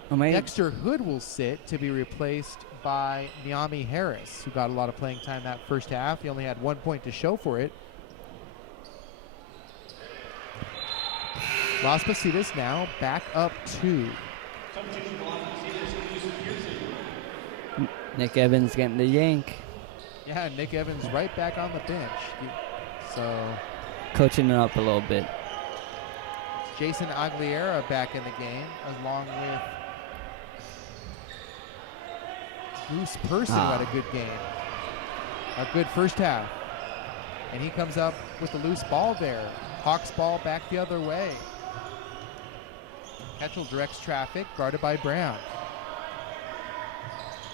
Dexter Hood will sit to be replaced by Niami Harris, who got a lot of playing time that first half. He only had 1 point to show for it. Las Positas now back up 2. Nick Evans getting the yank. Yeah, Nick Evans right back on the bench. So coaching it up a little bit. Jason Aguilera back in the game, along with Bruce Person, who had a good game. A good first half. And he comes up with the loose ball there. Hawks ball back the other way. Ketchel directs traffic, guarded by Brown.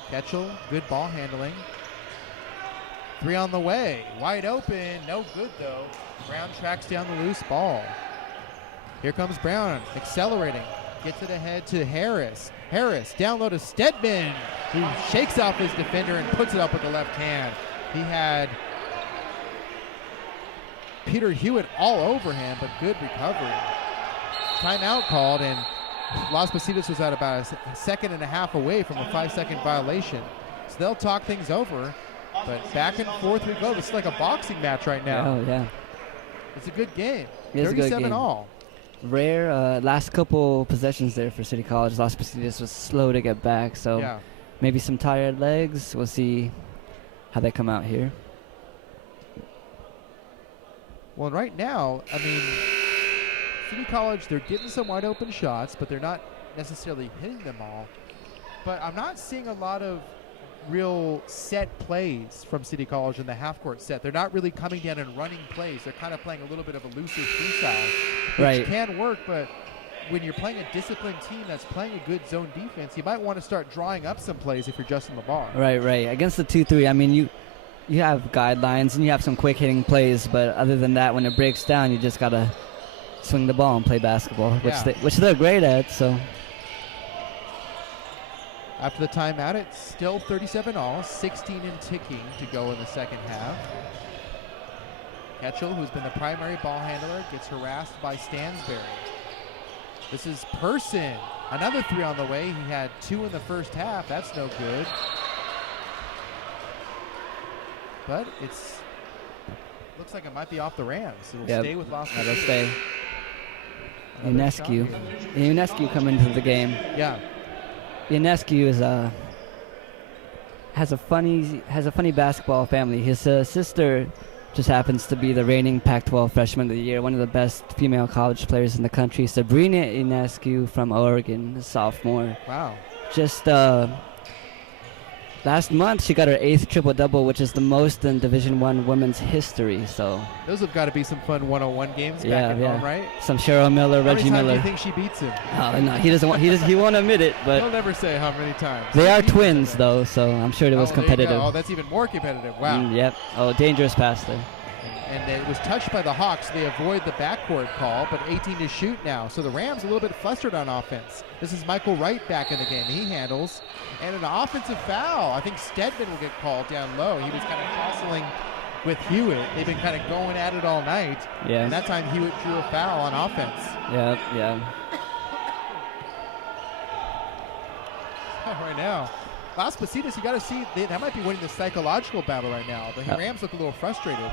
Ketchel, good ball handling. 3 on the way, wide open, no good though. Brown tracks down the loose ball. Here comes Brown, accelerating, gets it ahead to Harris. Harris, down low to Stedman, who shakes off his defender and puts it up with the left hand. He had Peter Hewitt all over him, but good recovery. Timeout called, and Las Positas was at about a second and a half away from a 5-second violation. So they'll talk things over, but back and forth we go. This is like a boxing match right now. Oh, yeah. It's a good game. It is a good game. 37-all. Rare last couple possessions there for City College. Las Positas was slow to get back, so maybe some tired legs. We'll see how they come out here. Well, right now, I mean, City College, they're getting some wide open shots, but they're not necessarily hitting them all. But I'm not seeing a lot of real set plays from City College in the half-court set. They're not really coming down and running plays. They're kind of playing a little bit of a looser freestyle, which can work, but when you're playing a disciplined team that's playing a good zone defense, you might want to start drawing up some plays if you're Justin LeBar. Right. Against the 2-3, I mean, you have guidelines and you have some quick hitting plays, but other than that, when it breaks down, you just got to swing the ball and play basketball, which they're great at. So after the timeout, it's still 37-all, 16 and ticking to go in the second half. Ketchel, who's been the primary ball handler, gets harassed by Stansberry. This is Person. Another 3 on the way. He had 2 in the first half. That's no good. But looks like it might be off the Rams. It'll stay with Las Vegas. It'll stay. Ionescu coming into the game. Yeah. Ionescu has a funny basketball family. His sister just happens to be the reigning Pac-12 Freshman of the Year, one of the best female college players in the country. Sabrina Ionescu from Oregon, a sophomore. Wow. Just last month she got her 8th triple-double, which is the most in Division I women's history. So those have got to be some fun one-on-one games back at home, right? Some Cheryl Miller, Reggie Miller. How many times do you think she beats him? Oh, no, he doesn't. He won't admit it, but he'll never say how many times. They are twins, though, so I'm sure it was competitive. Oh, that's even more competitive. Wow. Yep. Oh, dangerous pass there. And it was touched by the Hawks. They avoid the backcourt call, but 18 to shoot now. So the Rams a little bit flustered on offense. This is Michael Wright back in the game. He handles. And an offensive foul. I think Stedman will get called down low. He was kind of tussling with Hewitt. They've been kind of going at it all night. Yeah. And that time Hewitt drew a foul on offense. Yeah. Right now, Las Positas, you got to see, that might be winning the psychological battle right now. The Rams look a little frustrated.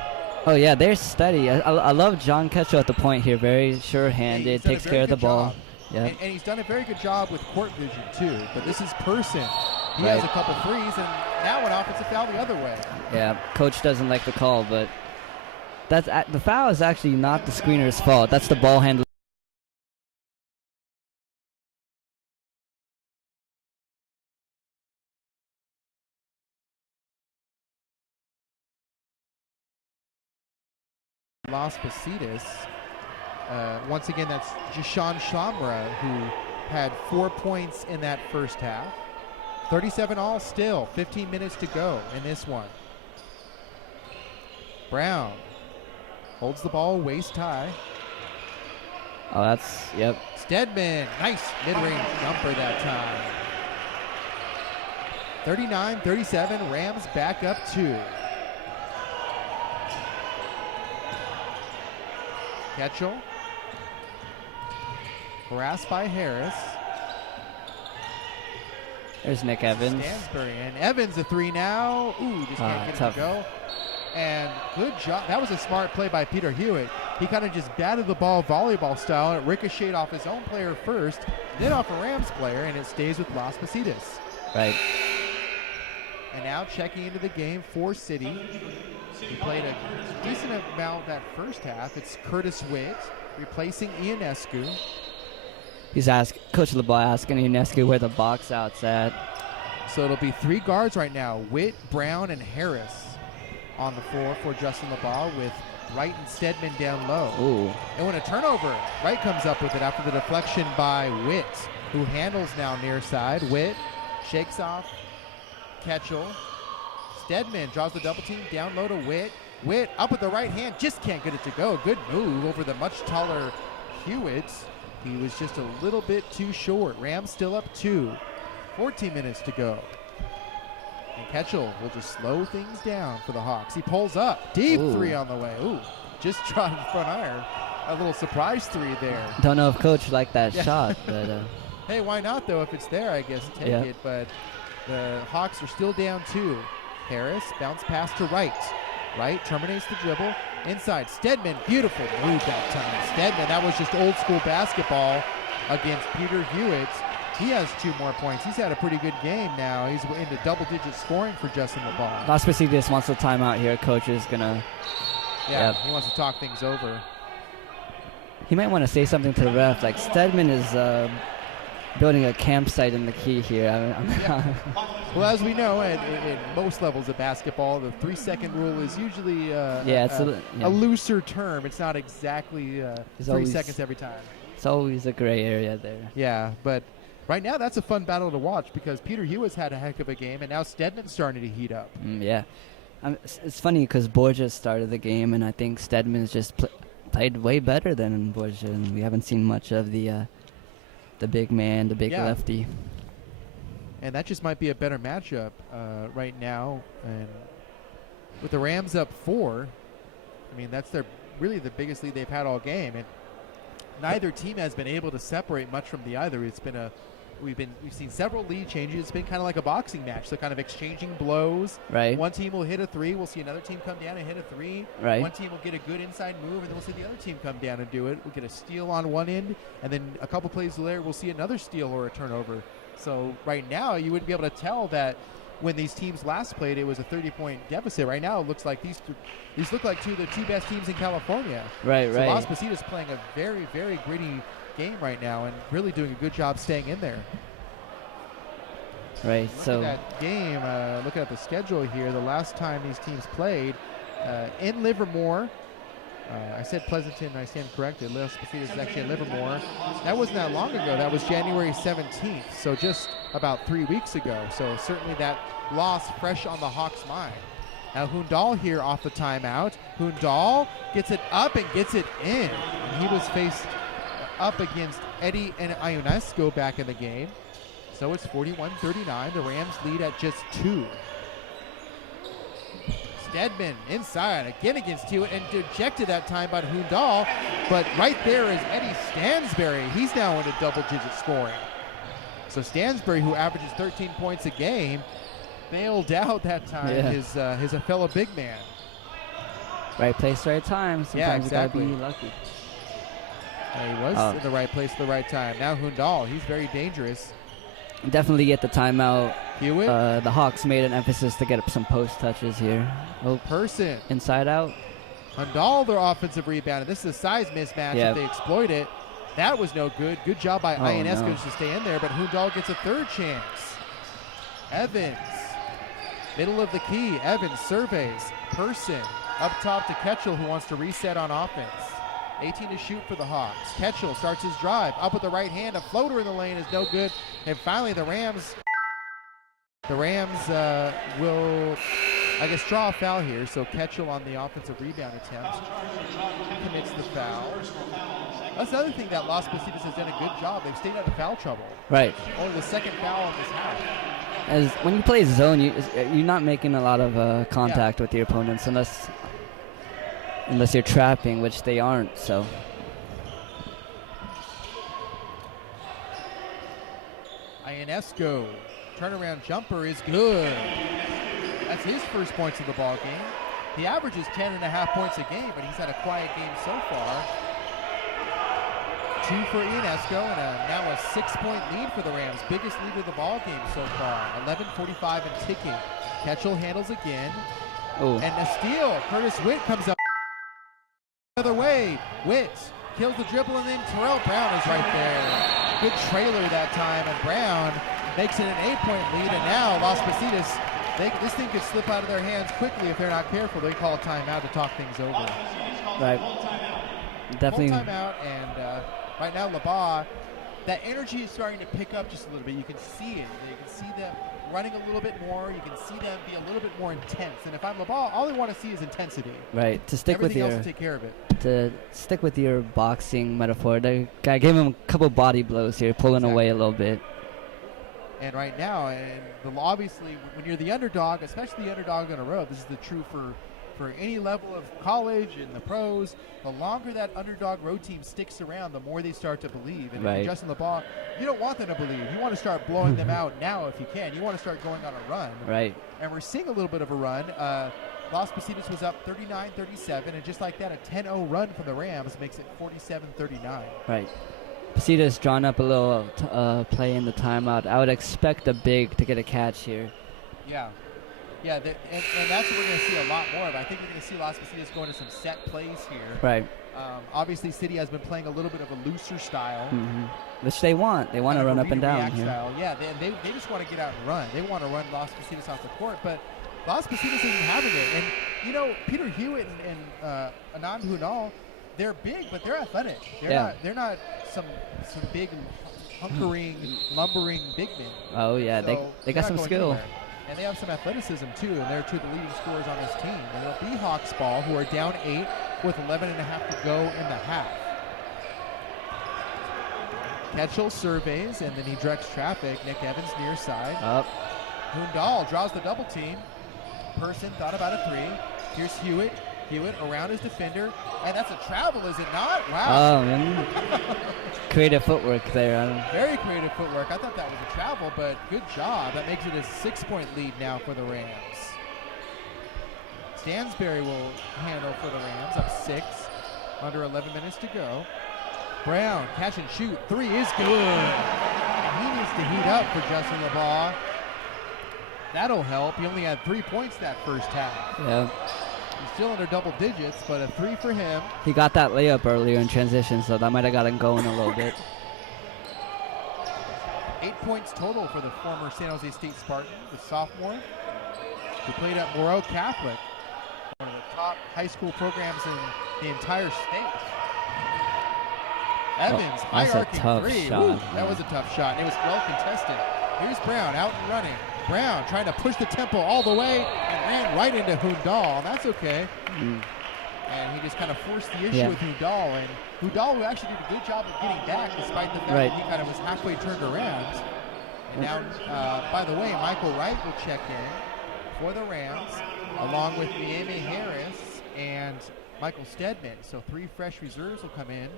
Oh, yeah, they're steady. I love John Ketchel at the point here. Very sure-handed, takes care of the ball. Yeah. And he's done a very good job with court vision, too. But this is Person. He has a couple threes, and now an offensive foul the other way. Yeah, coach doesn't like the call, but the foul is actually not the screener's fault. That's the ball handler. Las Positas. Once again, that's Jishan Shamra, who had 4 points in that first half. 37 all still. 15 minutes to go in this one. Brown holds the ball waist high. Oh, that's, yep. Stedman, nice mid-range jumper that time. 39-37, Rams back up 2. Ketchel. Harassed by Harris. There's Nick Evans. Stansbury, and Evans a 3 now. Ooh, just can't get it to go. And good job. That was a smart play by Peter Hewitt. He kind of just batted the ball volleyball style, and it ricocheted off his own player first, then off a Rams player, and it stays with Las Positas. Right. And now checking into the game for City. He played a decent amount that first half. It's Curtis Witt replacing Ionescu. He's Coach LeBlanc asking Ionescu where the box out's at. So it'll be 3 guards right now. Witt, Brown, and Harris on the floor for Justin LeBlanc, with Wright and Stedman down low. Ooh. And when a turnover, Wright comes up with it after the deflection by Witt, who handles now near side. Witt shakes off Ketchel. Stedman draws the double team down low to Witt. Witt up with the right hand, just can't get it to go. Good move over the much taller Hewitt. He was just a little bit too short. Rams still up 2. 14 minutes to go. And Ketchel will just slow things down for the Hawks. He pulls up. Deep 3 on the way. Ooh, just tried front iron. A little surprise 3 there. Don't know if Coach liked that shot, but hey, why not though? If it's there, I guess take it. But the Hawks are still down 2. Harris, bounce pass to Wright. Wright terminates the dribble. Inside, Stedman, beautiful move that time. Stedman, that was just old school basketball against Peter Hewitt. He has 2 more points. He's had a pretty good game now. He's into double-digit scoring for Justin LeBlanc. Las Positas wants a timeout here. Coach is going to... Yeah, he wants to talk things over. He might want to say something to the ref. Like, Stedman is building a campsite in the key here. Well, as we know, at most levels of basketball, the 3-second rule is usually a looser term. It's not exactly 3 seconds every time. It's always a gray area there. Yeah, but right now that's a fun battle to watch because Peter Hewitt's had a heck of a game, and now Stedman's starting to heat up. Yeah. It's funny because Borgia started the game, and I think Stedman's just played way better than Borgia, and we haven't seen much of the big man, the big lefty. And that just might be a better matchup right now. And with the Rams up 4, I mean, that's really the biggest lead they've had all game. And neither team has been able to separate much from the other. It's been we've seen several lead changes. It's been kind of like a boxing match, so kind of exchanging blows. Right. One team will hit a 3. We'll see another team come down and hit a 3. Right. One team will get a good inside move, and then we'll see the other team come down and do it. We'll get a steal on one end, and then a couple plays later, we'll see another steal or a turnover. So right now, you wouldn't be able to tell that when these teams last played, it was a 30-point deficit. Right now, it looks like these look like the 2 best teams in California. Right. Las Positas playing a very, very gritty game right now and really doing a good job staying in there. Right. Look at that game. Looking at the schedule here, the last time these teams played in Livermore. I said Pleasanton, I stand corrected. Las Positas is actually in Livermore. That wasn't that long ago. That was January 17th, so just about 3 weeks ago. So certainly that loss fresh on the Hawks' mind. Now Hundal here off the timeout. Hundal gets it up and gets it in. He was faced up against Eddie and Ionescu back in the game. So it's 41-39. The Rams lead at just 2. Stedman inside again against Hewitt and ejected that time by Hundal. But right there is Eddie Stansbury. He's now into double-digit scoring. So Stansbury, who averages 13 points a game, bailed out that time his fellow big man. Right place, right time. Sometimes exactly. You gotta be lucky. He was in the right place at the right time. Now Hundal, he's very dangerous. Definitely get the timeout. Hewitt. The Hawks made an emphasis to get up some post touches here. Oh, Person. Inside out. Hundal, their offensive rebound. And this is a size mismatch if they exploit it. That was no good. Good job by Ionescu to stay in there, but Hundal gets a third chance. Evans. Middle of the key. Evans surveys. Person. Up top to Ketchel, who wants to reset on offense. 18 to shoot for the Hawks. Ketchel starts his drive. Up with the right hand. A floater in the lane is no good. And finally the Rams will, I guess, draw a foul here. So Ketchel on the offensive rebound attempt commits the foul. That's the other thing that Las Positas has done a good job. They've stayed out of foul trouble. Right. Only the second foul in this half. As when you play zone, you're not making a lot of contact with your opponents unless you're trapping, which they aren't. So. Ionesco, turnaround jumper is good. That's his first points of the ball game. He averages 10.5 points a game, but he's had a quiet game so far. 2 for Ionesco, and now a 6-point lead for the Rams. Biggest lead of the ball game so far. 11:45 and ticking. Ketchel handles again. Ooh. And a steal. Curtis Witt comes up the other way. Witt kills the dribble, and then Terrell Brown is right there. Good trailer that time, and Brown makes it an 8-point lead, and now Las Positas, this thing could slip out of their hands quickly if they're not careful. They call a timeout to talk things over. Right. Definitely. Full timeout, and right now Labaugh, that energy is starting to pick up just a little bit. You can see it. You can see them running a little bit more. You can see them be a little bit more intense. And if I'm Labaugh, all I want to see is intensity. Right. To stick Everything with else will take care of it. To stick with your boxing metaphor, the guy gave him a couple body blows here, pulling away a little bit. And right now, obviously, when you're the underdog, especially the underdog on a road, this is the true for any level of college and the pros. The longer that underdog road team sticks around, the more they start to believe. And if you're Justin Labaugh, you don't want them to believe. You want to start blowing them out now if you can. You want to start going on a run. Right. And we're seeing a little bit of a run. Las Positas was up 39-37, and just like that, a 10-0 run from the Rams makes it 47-39. Right. Positas drawn up a little play in the timeout. I would expect a big to get a catch here. Yeah. Yeah, and that's what we're going to see a lot more of. I think we're going to see Las Positas going to some set plays here. Right. Obviously, City has been playing a little bit of a looser style. Mm-hmm. Which they want. They want to run up and down here. Style. Yeah, they just want to get out and run. They want to run Las Positas off the court, but Las Positas isn't having it. And, Peter Hewitt and Anand Hunal, they're big, but they're athletic. They're not some big, hunkering, lumbering big men. Oh, yeah. So they got some skill. Anywhere. And they have some athleticism, too, and they're two of the leading scorers on this team. And it'll be Hawks ball, who are down 8 with 11.5 to go in the half. Ketchel surveys, and then he directs traffic. Nick Evans near side. Up. Hundal draws the double team. Person thought about a 3. Here's Hewitt. Hewitt around his defender. And that's a travel, is it not? Wow. Oh, man. Creative footwork there. Very creative footwork. I thought that was a travel, but good job. That makes it a 6-point lead now for the Rams. Stansberry will handle for the Rams, up 6. Under 11 minutes to go. Brown, catch and shoot. 3 is good. He needs to heat up for Justin Labaugh. That'll help. He only had 3 points that first half. Yeah. He's still under double digits, but a 3 for him. He got that layup earlier in transition, so that might have got him going a little bit. 8 points total for the former San Jose State Spartan, the sophomore, who played at Moreau Catholic, one of the top high school programs in the entire state. Evans, high-arcing 3. Woo, that was a tough shot. It was well contested. Here's Brown out and running. Brown trying to push the tempo all the way and ran right into Hundal. That's okay. And he just kind of forced the issue with Hundal. And Hundal, who actually did a good job of getting back despite the fact that he kind of was halfway turned around. And now, by the way, Michael Wright will check in for the Rams, along with Miami Harris and Michael Stedman. So 3 fresh reserves will come in.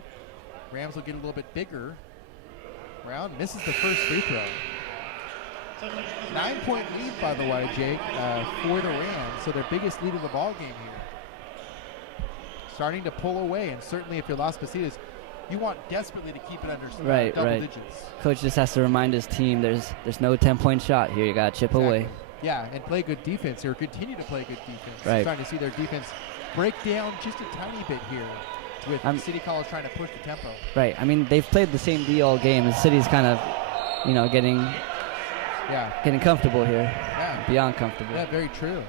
Rams will get a little bit bigger. Brown misses the first free throw. 9-point lead, by the way, Jake, for the Rams. So their biggest lead of the ball game here. Starting to pull away, and certainly if you're Las Positas, you want desperately to keep it under double digits. Coach just has to remind his team there's no 10-point shot here. You got to chip away. Yeah, and play good defense or continue to play good defense. Right. Starting to see their defense break down just a tiny bit here with City College trying to push the tempo. Right. I mean, they've played the same D all game. The City's kind of, getting comfortable here. Yeah. Beyond comfortable. Yeah, very true.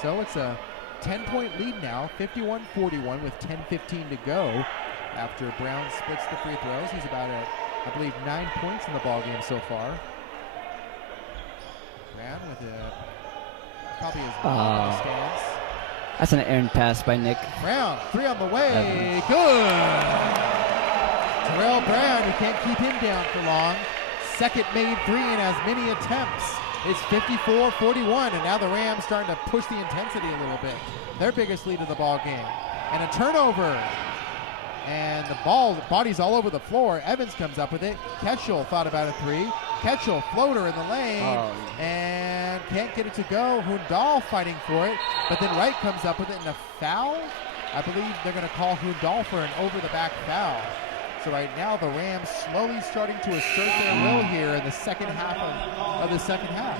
So it's a 10-point lead now, 51-41 with 10:15 to go after Brown splits the free throws. He's about at, I believe, 9 points in the ball game so far. Brown with probably his in the stands. That's an errant pass by Nick. Brown, 3 on the way. Good. Terrell Brown, you can't keep him down for long. Second made 3 in as many attempts. It's 54-41, and now the Rams starting to push the intensity a little bit. Their biggest lead of the ball game. And a turnover. And the body's all over the floor. Evans comes up with it. Ketchel thought about a 3. Ketchel, floater in the lane, and can't get it to go. Hundal fighting for it, but then Wright comes up with it, and a foul. I believe they're going to call Hundal for an over-the-back foul. So right now the Rams slowly starting to assert their will here in the second half of the second half.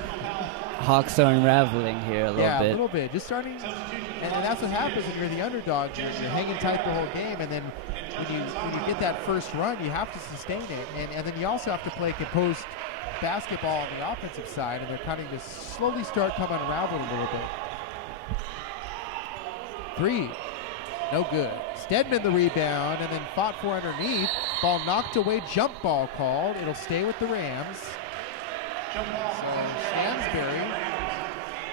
Hawks are unraveling here a little bit. Yeah, a little bit. Just starting, and that's what happens when you're the underdog. You're hanging tight the whole game, and then when you get that first run, you have to sustain it, and then you also have to play composed basketball on the offensive side, and they're kind of just slowly start coming unraveled a little bit. 3, no good. Stedman the rebound, and then fought for underneath. Ball knocked away, jump ball called. It'll stay with the Rams. So Stansberry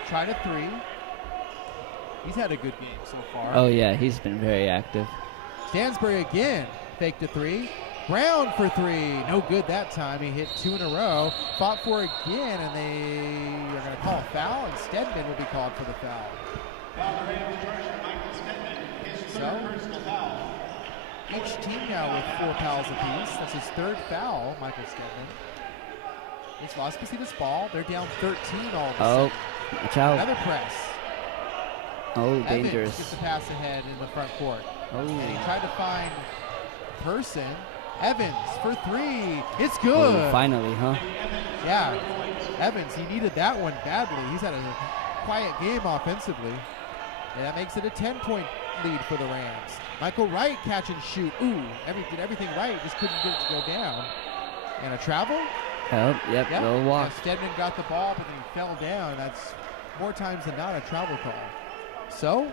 tried a 3. He's had a good game so far. Oh yeah, he's been very active. Stansberry again, faked a 3. Brown for 3, no good that time. He hit 2 in a row. Fought for again, and they are going to call a foul, and Stedman will be called for the foul. So, each team now with 4 fouls apiece. That's his 3rd foul, Michael Stedman. It's Las Positas ball. They're down 13 all of a sudden. Watch out. Another press. Oh, Evans dangerous. gets the pass ahead in the front court. Oh. And he tried to find Person. Evans for 3. It's good. Oh, finally, huh? Yeah. Evans, he needed that one badly. He's had a quiet game offensively. And that makes it a 10-point lead for the Rams. Michael Wright catch and shoot. Ooh, did everything right. Just couldn't get it to go down. And a travel? Oh, yep. Little walk. Yeah, Stedman got the ball, but then he fell down. That's more times than not a travel call. So,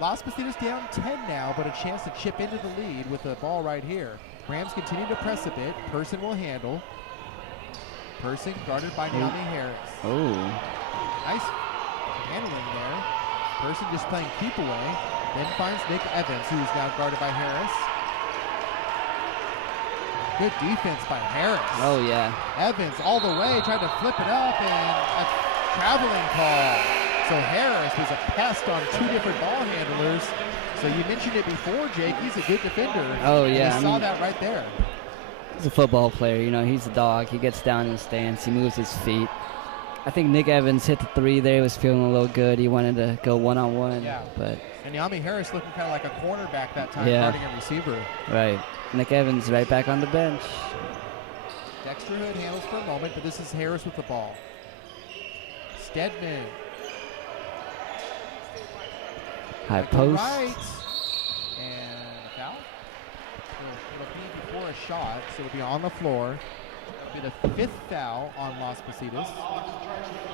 Las Positas down 10 now, but a chance to chip into the lead with the ball right here. Rams continue to press a bit. Person will handle. Person guarded by Naomi Harris. Oh. Nice handling there. Person just playing keep away. Then finds Nick Evans, who's now guarded by Harris. Good defense by Harris. Oh, yeah. Evans all the way, tried to flip it up, and a traveling call. So Harris was a pest on 2 different ball handlers. So you mentioned it before, Jake. He's a good defender. Oh, yeah. We saw that right there. He's a football player. You know, he's a dog. He gets down in the stance. He moves his feet. I think Nick Evans hit the 3 there. He was feeling a little good. He wanted to go one-on-one. Yeah. But And Naomi Harris looking kind of like a cornerback that time, Yeah. guarding a receiver. right. Nick Evans right back on the bench. Dexter Hood handles for a moment, but this is Harris with the ball. Stedman. High post. Right. And a foul. It'll be before a shot, so it'll be on the floor. It'll be the 5th foul on Las Positas.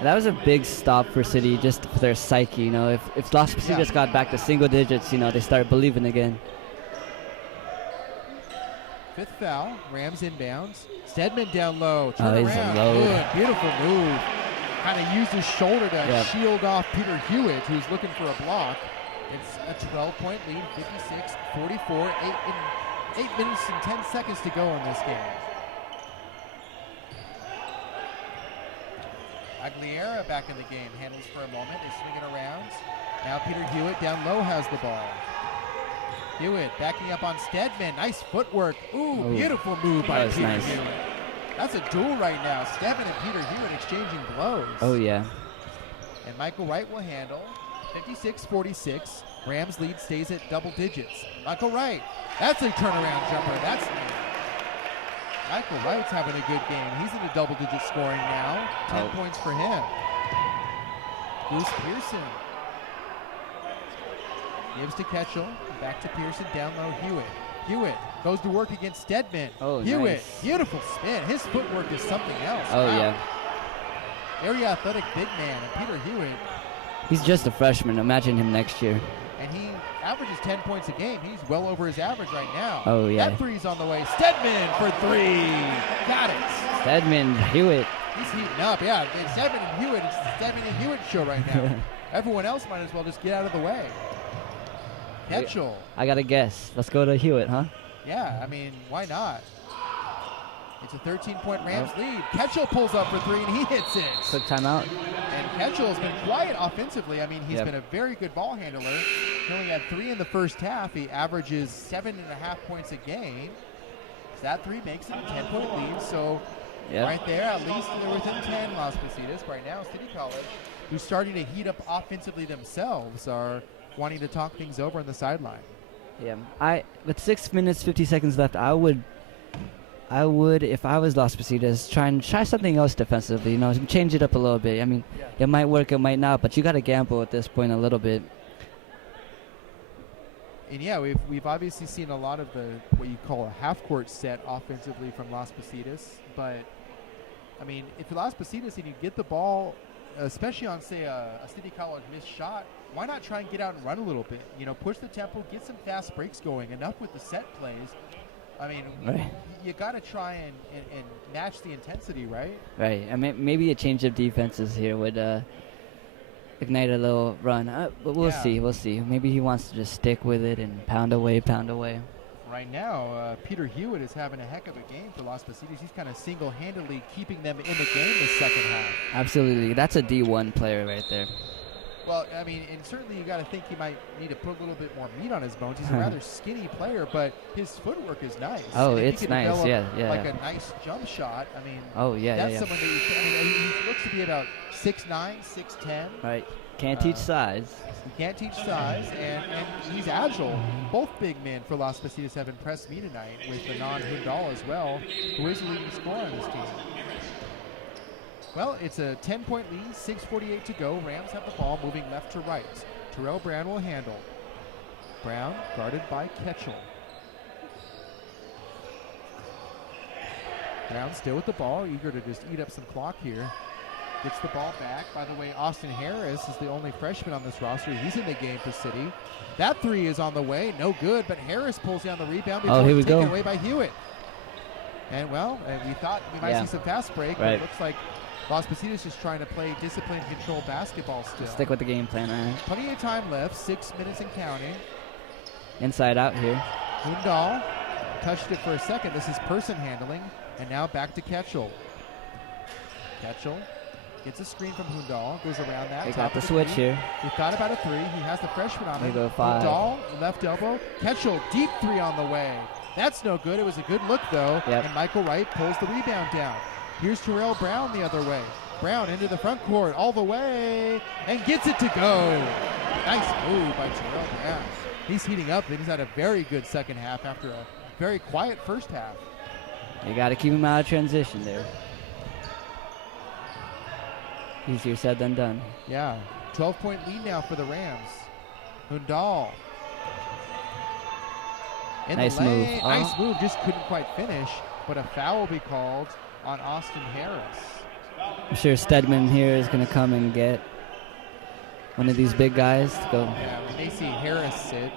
That was a big stop for City, just for their psyche. You know, if Las Positas got back to single digits, you know, they start believing again. 5th foul. Rams inbounds. Stedman down low. Turn he's around. low. Good. Beautiful move. Kind of used his shoulder to shield off Peter Hewitt, who's looking for a block. It's a 12-point lead, 56-44, 8 minutes and 10 seconds to go in this game. Aguilera back in the game, handles for a moment, they swing it around. Now Peter Hewitt down low has the ball. Hewitt backing up on Stedman, nice footwork. Ooh, beautiful move by Peter Hewitt. That's a duel right now, Stedman and Peter Hewitt exchanging blows. Oh, yeah. And Michael Wright will handle. 56-46. Rams lead stays at double digits. Michael Wright. That's a turnaround jumper. That's Michael Wright's having a good game. He's in a double-digit scoring now. 10 points for him. Bruce Pearson. Gives to Ketchel. Back to Pearson. Down low, Hewitt. Hewitt goes to work against Stedman. Oh, Hewitt. nice. Beautiful spin. His footwork is something else. Oh, wow. yeah. Very athletic big man. And Peter Hewitt He's just a freshman. Imagine him next year. And he averages 10 points a game. He's well over his average right now. Oh, yeah. That three's on the way. Stedman for 3. Got it. Stedman, Hewitt. He's heating up. Yeah, it's Stedman and Hewitt. It's the Stedman and Hewitt show right now. Everyone else might as well just get out of the way. Ketchel. I got to guess. Let's go to Hewitt, huh? Yeah, I mean, why not? It's a 13-point Rams lead. Ketchel pulls up for 3, and he hits it. Quick timeout. And Ketchel has been quiet offensively. I mean, he's been a very good ball handler. He only had 3 in the first half. He averages 7.5 points a game. So that 3 makes it a 10-point lead. So right there, at least they're within 10, Las Positas. Right now, City College, who's starting to heat up offensively themselves, are wanting to talk things over on the sideline. Yeah, with 6 minutes 50 seconds left, I would, if I was Las Positas, try something else defensively. You know, change it up a little bit. I mean, it might work, it might not, but you got to gamble at this point a little bit. And yeah, we've obviously seen a lot of the what you call a half-court set offensively from Las Positas. But I mean, if you're Las Positas and you get the ball, especially on say a City College missed shot, why not try and get out and run a little bit? You know, push the tempo, get some fast breaks going. Enough with the set plays. I mean, you got to try and match the intensity, right? Right. I mean, maybe a change of defenses here would ignite a little run. But we'll see. We'll see. Maybe he wants to just stick with it and pound away. Right now, Peter Hewitt is having a heck of a game for Las Positas. He's kind of single-handedly keeping them in the game this second half. Absolutely. That's a D1 player right there. Well, I mean, and certainly you got to think he might need to put a little bit more meat on his bones. He's a rather skinny player, but his footwork is nice. Oh, it's nice, Like a nice jump shot. I mean, that's someone that he looks to be about 6'9", 6'10". Right. Can't teach size. He can't teach size, and he's agile. Both big men for Las Positas have impressed me tonight, with Benon Hundal as well, who is the leading scorer on this team. Well, it's a 10-point lead, 6:48 to go. Rams have the ball moving left to right. Terrell Brown will handle. Brown guarded by Ketchel. Brown still with the ball, eager to just eat up some clock here. Gets the ball back. By the way, Austin Harris is the only freshman on this roster. He's in the game for City. That 3 is on the way. No good, but Harris pulls down the rebound before it's taken away by Hewitt. And, well, we thought we might see some fast break, but it looks like Las Positas just trying to play disciplined, controlled basketball still. Stick with the game plan, all right. Plenty of time left, 6 minutes and counting. Inside out here. Hundal touched it for a second. This is person handling, and now back to Ketchel. Ketchel gets a screen from Hundal, goes around that. They got the switch here. He thought about a 3. He has the freshman on him. Go 5. Hundal, left elbow. Ketchel, deep 3 on the way. That's no good. It was a good look, though. And Michael Wright pulls the rebound down. Here's Terrell Brown the other way. Brown into the front court all the way and gets it to go. Nice move by Terrell Brown. He's heating up. He's had a very good second half after a very quiet first half. You got to keep him out of transition there. Easier said than done. Yeah. 12-point lead now for the Rams. Hundal. Nice move. Nice move. Just couldn't quite finish. But a foul will be called on Austin Harris. I'm sure Stedman here is going to come and get one of these big guys to go. Yeah, when they see Harris sit.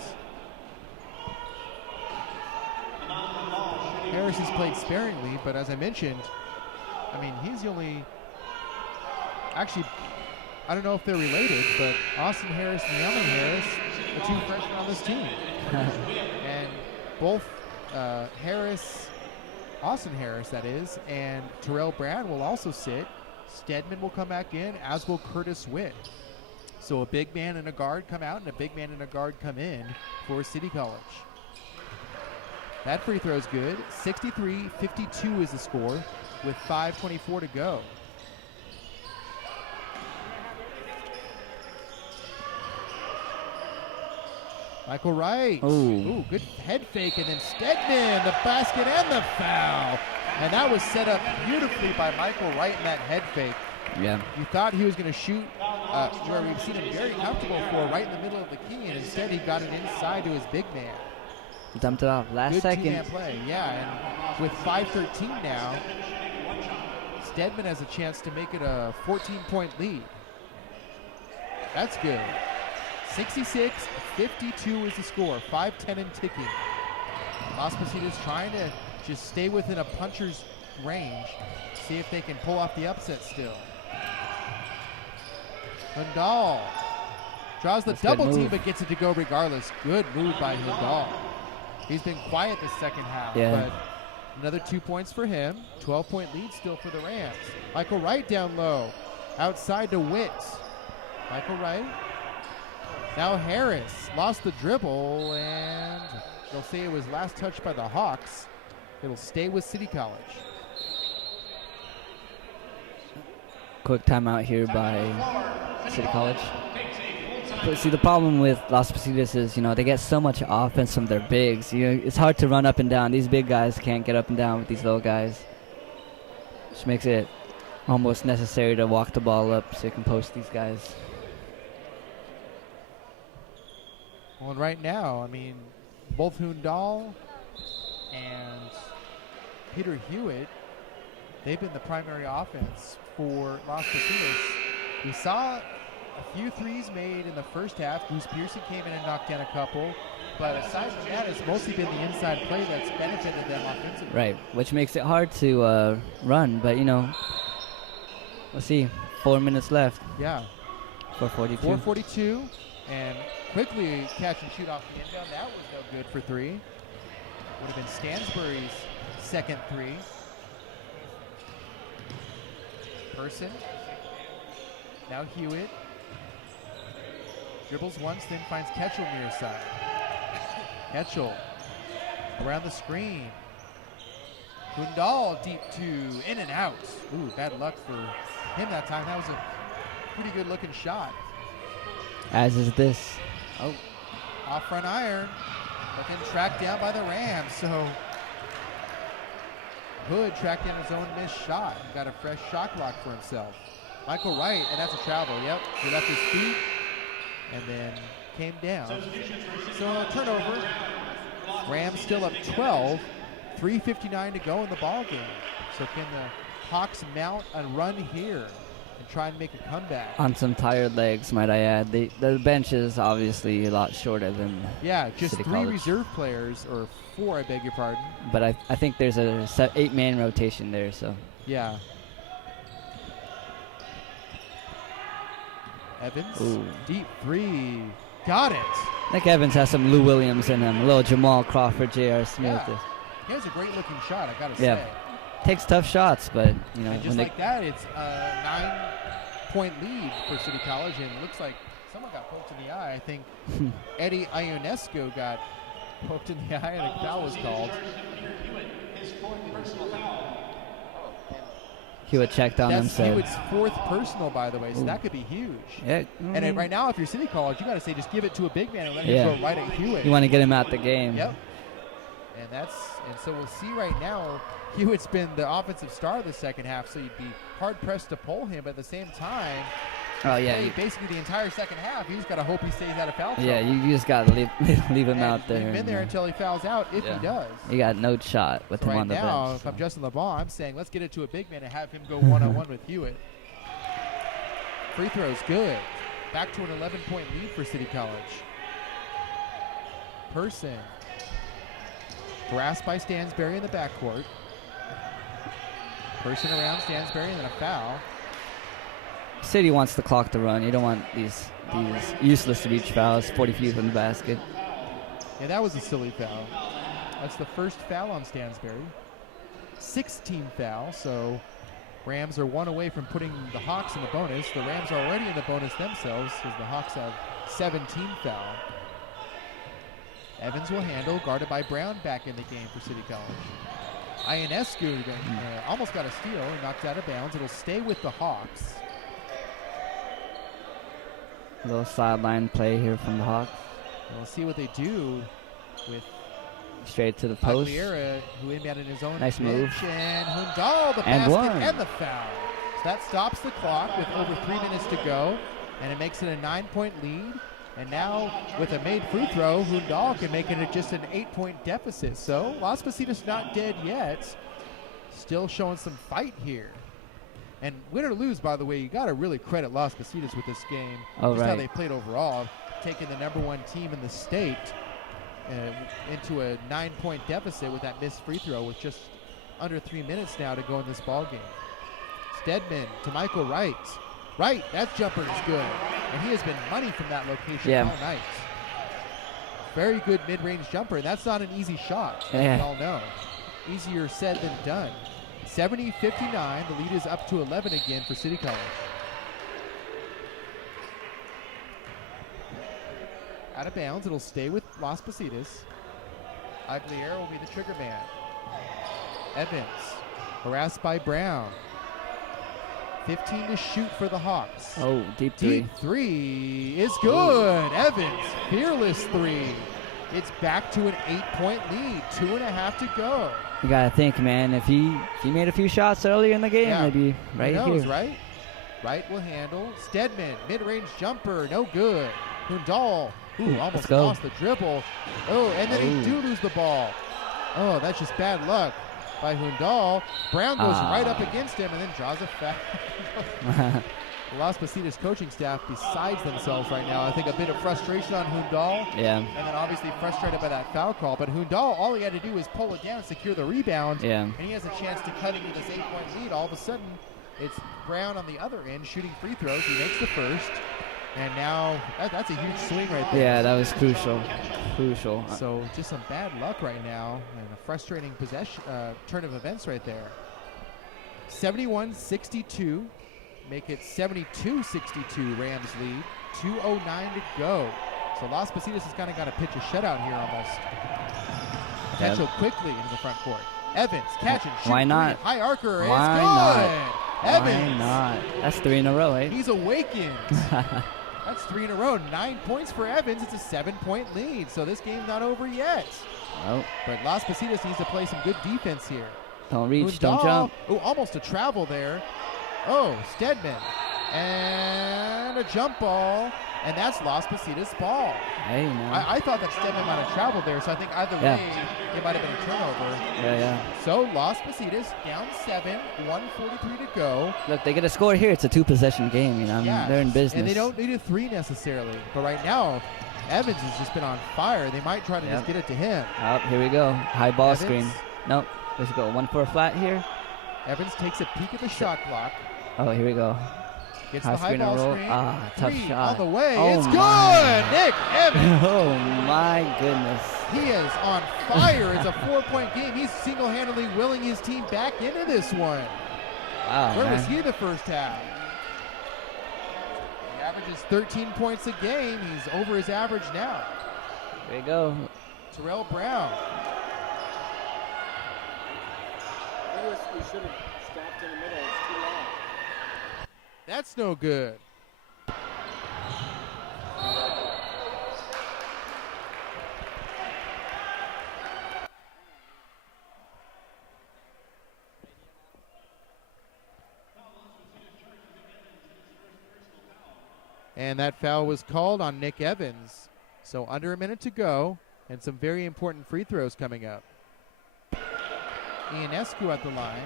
Harris has played sparingly, but as I mentioned, I mean, he's the only... Actually, I don't know if they're related, but Austin Harris and Yemen Harris, the 2 freshmen on this team. And both Austin Harris, that is, and Terrell Brown will also sit. Stedman will come back in, as will Curtis Witt. So a big man and a guard come out, and a big man and a guard come in for City College. That free throw is good. 63-52 is the score with 5:24 to go. Michael Wright. Ooh, good head fake, and then Stedman, the basket and the foul. And that was set up beautifully by Michael Wright in that head fake. Yeah. You thought he was going to shoot where we've seen him very comfortable for, right in the middle of the key, and instead he got it inside to his big man. Dumped it off last second. Good two-man play, yeah. And with 5:13 now, Stedman has a chance to make it a 14-point lead. That's good. 66-52 is the score. 5:10 and ticking. Las Positas trying to just stay within a puncher's range. See if they can pull off the upset still. Hundal draws the double team but gets it to go regardless. Good move by Hundal. He's been quiet this second half, but another 2 points for him. 12-point lead still for the Rams. Michael Wright down low. Outside to Witt. Michael Wright. Now Harris lost the dribble, and they'll say it was last touched by the Hawks. It'll stay with City College. Quick timeout here by City College. But see, the problem with Las Positas is, they get so much offense from their bigs. It's hard to run up and down. These big guys can't get up and down with these little guys, which makes it almost necessary to walk the ball up so you can post these guys. Well, and right now, I mean, both Hundal and Peter Hewitt, they've been the primary offense for Las Positas. We saw a few threes made in the first half. Goose Pearson came in and knocked down a couple. But aside from that, it's mostly been the inside play that's benefited them offensively. Right, which makes it hard to run. But, let's see. 4 minutes left. Yeah. 4:42. 4:42. And quickly catch and shoot off the inbound. That was no good for three. Would have been Stansbury's second three. Person. Now Hewitt. Dribbles once, then finds Ketchel near side. Ketchel around the screen. Hundal deep two, in and out. Ooh, bad luck for him that time. That was a pretty good looking shot. As is this. Oh, off front iron, but then tracked down by the Rams. So Hood tracked down his own missed shot and got a fresh shot clock for himself. Michael Wright, and that's a travel. Yep, he left his feet and then came down. So a turnover. Rams still up 12. 3:59 to go in the ball game. So can the Hawks mount a run here and try and make a comeback? On some tired legs, might I add. The bench is obviously a lot shorter than just City three College. reserve players, or four, I beg your pardon. But I think there's a 8-man rotation there, so. Yeah. Evans, Ooh. deep three, got it. Nick Evans has some Lou Williams in him, a little Jamal Crawford, J.R. Smith. Yeah. He has a great looking shot, I gotta Yeah. say. Takes tough shots, but And just like that, it's a 9-point lead for City College, and it looks like someone got poked in the eye. I think Eddie Ionesco got poked in the eye, and a foul was called. Hewitt checked on him. That's Hewitt's fourth personal, by the way, so that could be huge. Yeah. And right now, if you're City College, you got to say, just give it to a big man and let him go right at Hewitt. You want to get him out the game. Yep. And so we'll see right now. Hewitt's been the offensive star of the second half, so you'd be hard pressed to pull him. But at the same time, basically the entire second half, he's got to hope he stays out of foul trouble. Yeah, you just got to leave him out there. Leave him in there until he fouls out, if he does. You got no shot with him on the bench. Right now, if I'm Justin LeBlanc, I'm saying let's get it to a big man and have him go one-on-one with Hewitt. Free throw's good. Back to an 11-point lead for City College. Person. Harassed by Stansbury in the backcourt. Person around Stansbury and then a foul. City wants the clock to run. You don't want these useless reach fouls, 40 feet from the basket. Yeah, that was a silly foul. That's the first foul on Stansbury. 16 foul, so Rams are one away from putting the Hawks in the bonus. The Rams are already in the bonus themselves because the Hawks have 17 foul. Evans will handle, guarded by Brown back in the game for City College. Ionescu almost got a steal and knocked out of bounds. It'll stay with the Hawks. A little sideline play here from the Hawks. And we'll see what they do with straight to the post. Aguilera, who inbounded his own nice move. And Hundal, the basket and the foul. So that stops the clock with over 3 minutes to go, and it makes it a 9-point lead. And now, with a made free throw, Hundal can make it just an 8-point deficit. So, Las Positas not dead yet. Still showing some fight here. And win or lose, by the way, you got to really credit Las Positas with this game. Oh, just how right. they played overall, taking the #1 team in the state into a 9-point deficit with that missed free throw with just under 3 minutes now to go in this ball game. Stedman to Michael Wright. Wright, that jumper is good. And he has been money from that location all night. Very good mid-range jumper. And that's not an easy shot, as we all know. Easier said than done. 70-59. The lead is up to 11 again for City College. Out of bounds. It'll stay with Las Positas. Aguilera will be the trigger man. Evans harassed by Brown. 15 to shoot for the Hawks. Oh, deep three. Deep three is good. Evans, fearless three. It's back to an 8-point lead. 2.5 to go. You gotta think, man. If he made a few shots earlier in the game, maybe right Who knows, here. right? Wright will handle. Stedman, mid-range jumper, no good. Hundal, almost lost the dribble. Oh, and then he do lose the ball. Oh, that's just bad luck by Hundal. Brown goes right up against him and then draws a foul. The Las Positas coaching staff besides themselves right now. I think a bit of frustration on Hundal. Yeah. And then obviously frustrated by that foul call. But Hundal, all he had to do was pull it down, secure the rebound. Yeah. And he has a chance to cut into this 8-point lead. All of a sudden, it's Brown on the other end shooting free throws. He makes the first. And now that's a huge swing right there. Yeah, that was crucial. Crucial. So just some bad luck right now and a frustrating turn of events right there. 71-62. Make it 72-62 Rams lead. 2:09 to go. So Las Positas has kind of got to pitch a shutout here almost. Potential quickly into the front court. Evans catching. Why not? High arcer. Why it's good. not? Evans. Why not? That's 3 in a row, eh? He's awakened. That's 3 in a row. 9 points for Evans. It's a 7-point lead. So this game's not over yet. Oh. But Las Positas needs to play some good defense here. Don't reach, don't jump. Oh, almost a travel there. Oh, Stedman. And a jump ball. And that's Las Positas' ball. Hey, man. I thought that Stedman might have traveled there, so I think either way, it might have been a turnover. Yeah. So Las Positas down 7, 1:43 to go. Look, they get a score here. It's a 2-possession game, you know. I mean, they're in business. And they don't need a 3 necessarily. But right now, Evans has just been on fire. They might try to just get it to him. Oh, here we go. High ball Evans. screen. Nope. Let's go. 1 for a flat here. Evans takes a peek at the shot clock. Oh, here we go. Gets the high ball screen. Tough 3 shot. on the way. Oh, it's my. good. Nick Evans. Oh, my goodness. He is on fire. It's a 4-point game. He's single-handedly willing his team back into this one. Wow, Where man. was he the first half? He averages 13 points a game. He's over his average now. There you go. Terrell Brown. We should have stopped in the middle. It's too long. That's no good. And that foul was called on Nick Evans. So under a minute to go and some very important free throws coming up. Ionescu at the line.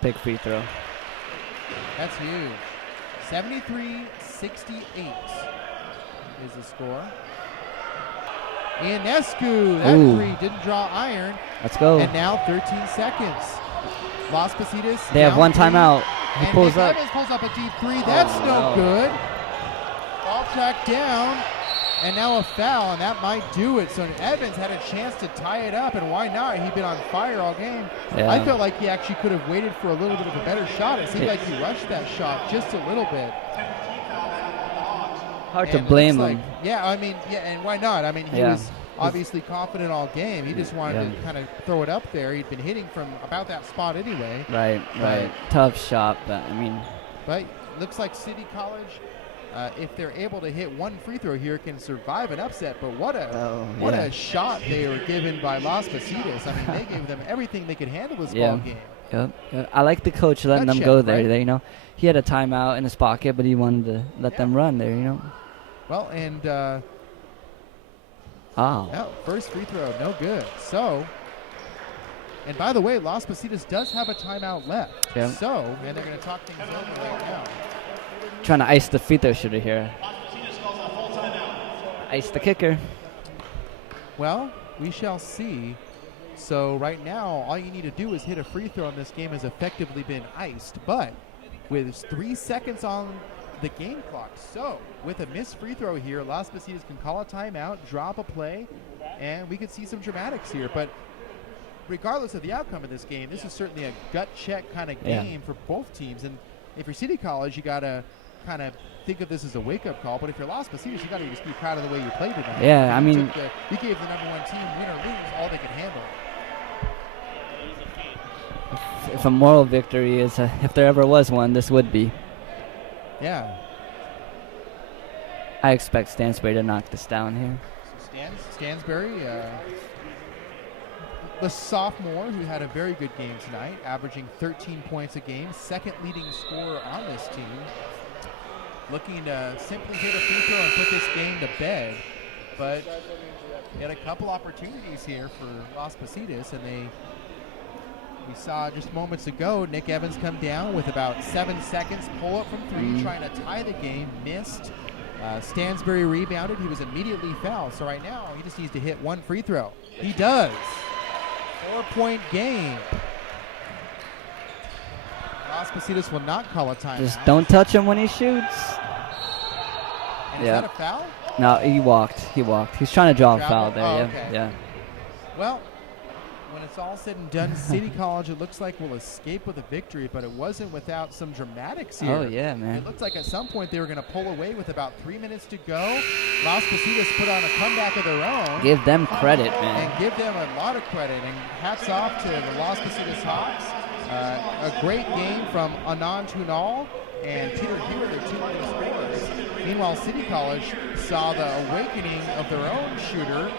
Big free throw. That's huge. 73-68 is the score. Ionescu, that three didn't draw iron. Let's go. And now 13 seconds. Las Positas. They have one timeout. He and pulls Nick up. Evans pulls up a deep three. That's no good. Ball tracked down. And now a foul, and that might do it. So Evans had a chance to tie it up, and why not? He'd been on fire all game. Yeah. I felt like he actually could have waited for a little bit of a better shot. It seemed like he rushed that shot just a little bit. Hard to blame him. And why not? I mean, he was obviously confident all game. He just wanted to kind of throw it up there. He'd been hitting from about that spot anyway. Right. Tough shot, but I mean. But looks like City College, if they're able to hit one free throw here, can survive an upset. But what a shot they were given by Las Positas. I mean, they gave them everything they could handle this ball game. Yep. I like the coach letting them go there. Right? You know, he had a timeout in his pocket, but he wanted to let them run there. You know. Well, and Oh. no, first free throw, no good. So And by the way, Las Positas does have a timeout left. Yeah. So, and they're going to talk things over right now. Trying to ice the free throw shooter here. Ice the kicker. Well, we shall see. So right now, all you need to do is hit a free throw, and this game has effectively been iced. But with 3 seconds on the game clock, so with a missed free throw here, Las Positas can call a timeout, drop a play, and we could see some dramatics here. But regardless of the outcome of this game, this is certainly a gut check kind of game for both teams. And if you're City College, you got to kind of think of this as a wake-up call. But if you're Las Positas, you got to just be proud of the way you played tonight. Yeah, I mean, you gave the number 1 team, win or lose, all they could handle. If a moral victory is, if there ever was one, this would be. Yeah. I expect Stansbury to knock this down here. So Stansbury, the sophomore who had a very good game tonight, averaging 13 points a game, second leading scorer on this team, looking to simply hit a free throw and put this game to bed. But he had a couple opportunities here for Las Positas, and we saw just moments ago Nick Evans come down with about 7 seconds, pull up from 3, trying to tie the game, missed. Stansbury rebounded. He was immediately fouled. So right now he just needs to hit 1 free throw. He does. 4-point game. Las Positas will not call a timeout. Just don't touch him when he shoots. And is that a foul? No, he walked. He's trying to draw a foul there. Oh, yeah. okay. Yeah. Well, when it's all said and done, City College, it looks like will escape with a victory, but it wasn't without some dramatics here. Oh, yeah, man. It looked like at some point they were going to pull away with about 3 minutes to go. Las Positas put on a comeback of their own. Give them credit, man. And give them a lot of credit. And hats off to the Las Positas Hawks. A great game from Anand Tunal and Peter Hewer, their 2 leading scorers. Meanwhile, City College saw the awakening of their own shooter.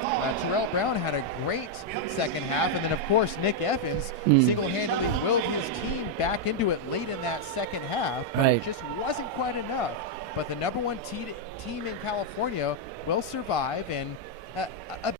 Terrell Brown had a great second half. And then, of course, Nick Evans single-handedly willed his team back into it late in that second half. Right. It just wasn't quite enough. But the number 1 team in California will survive. And a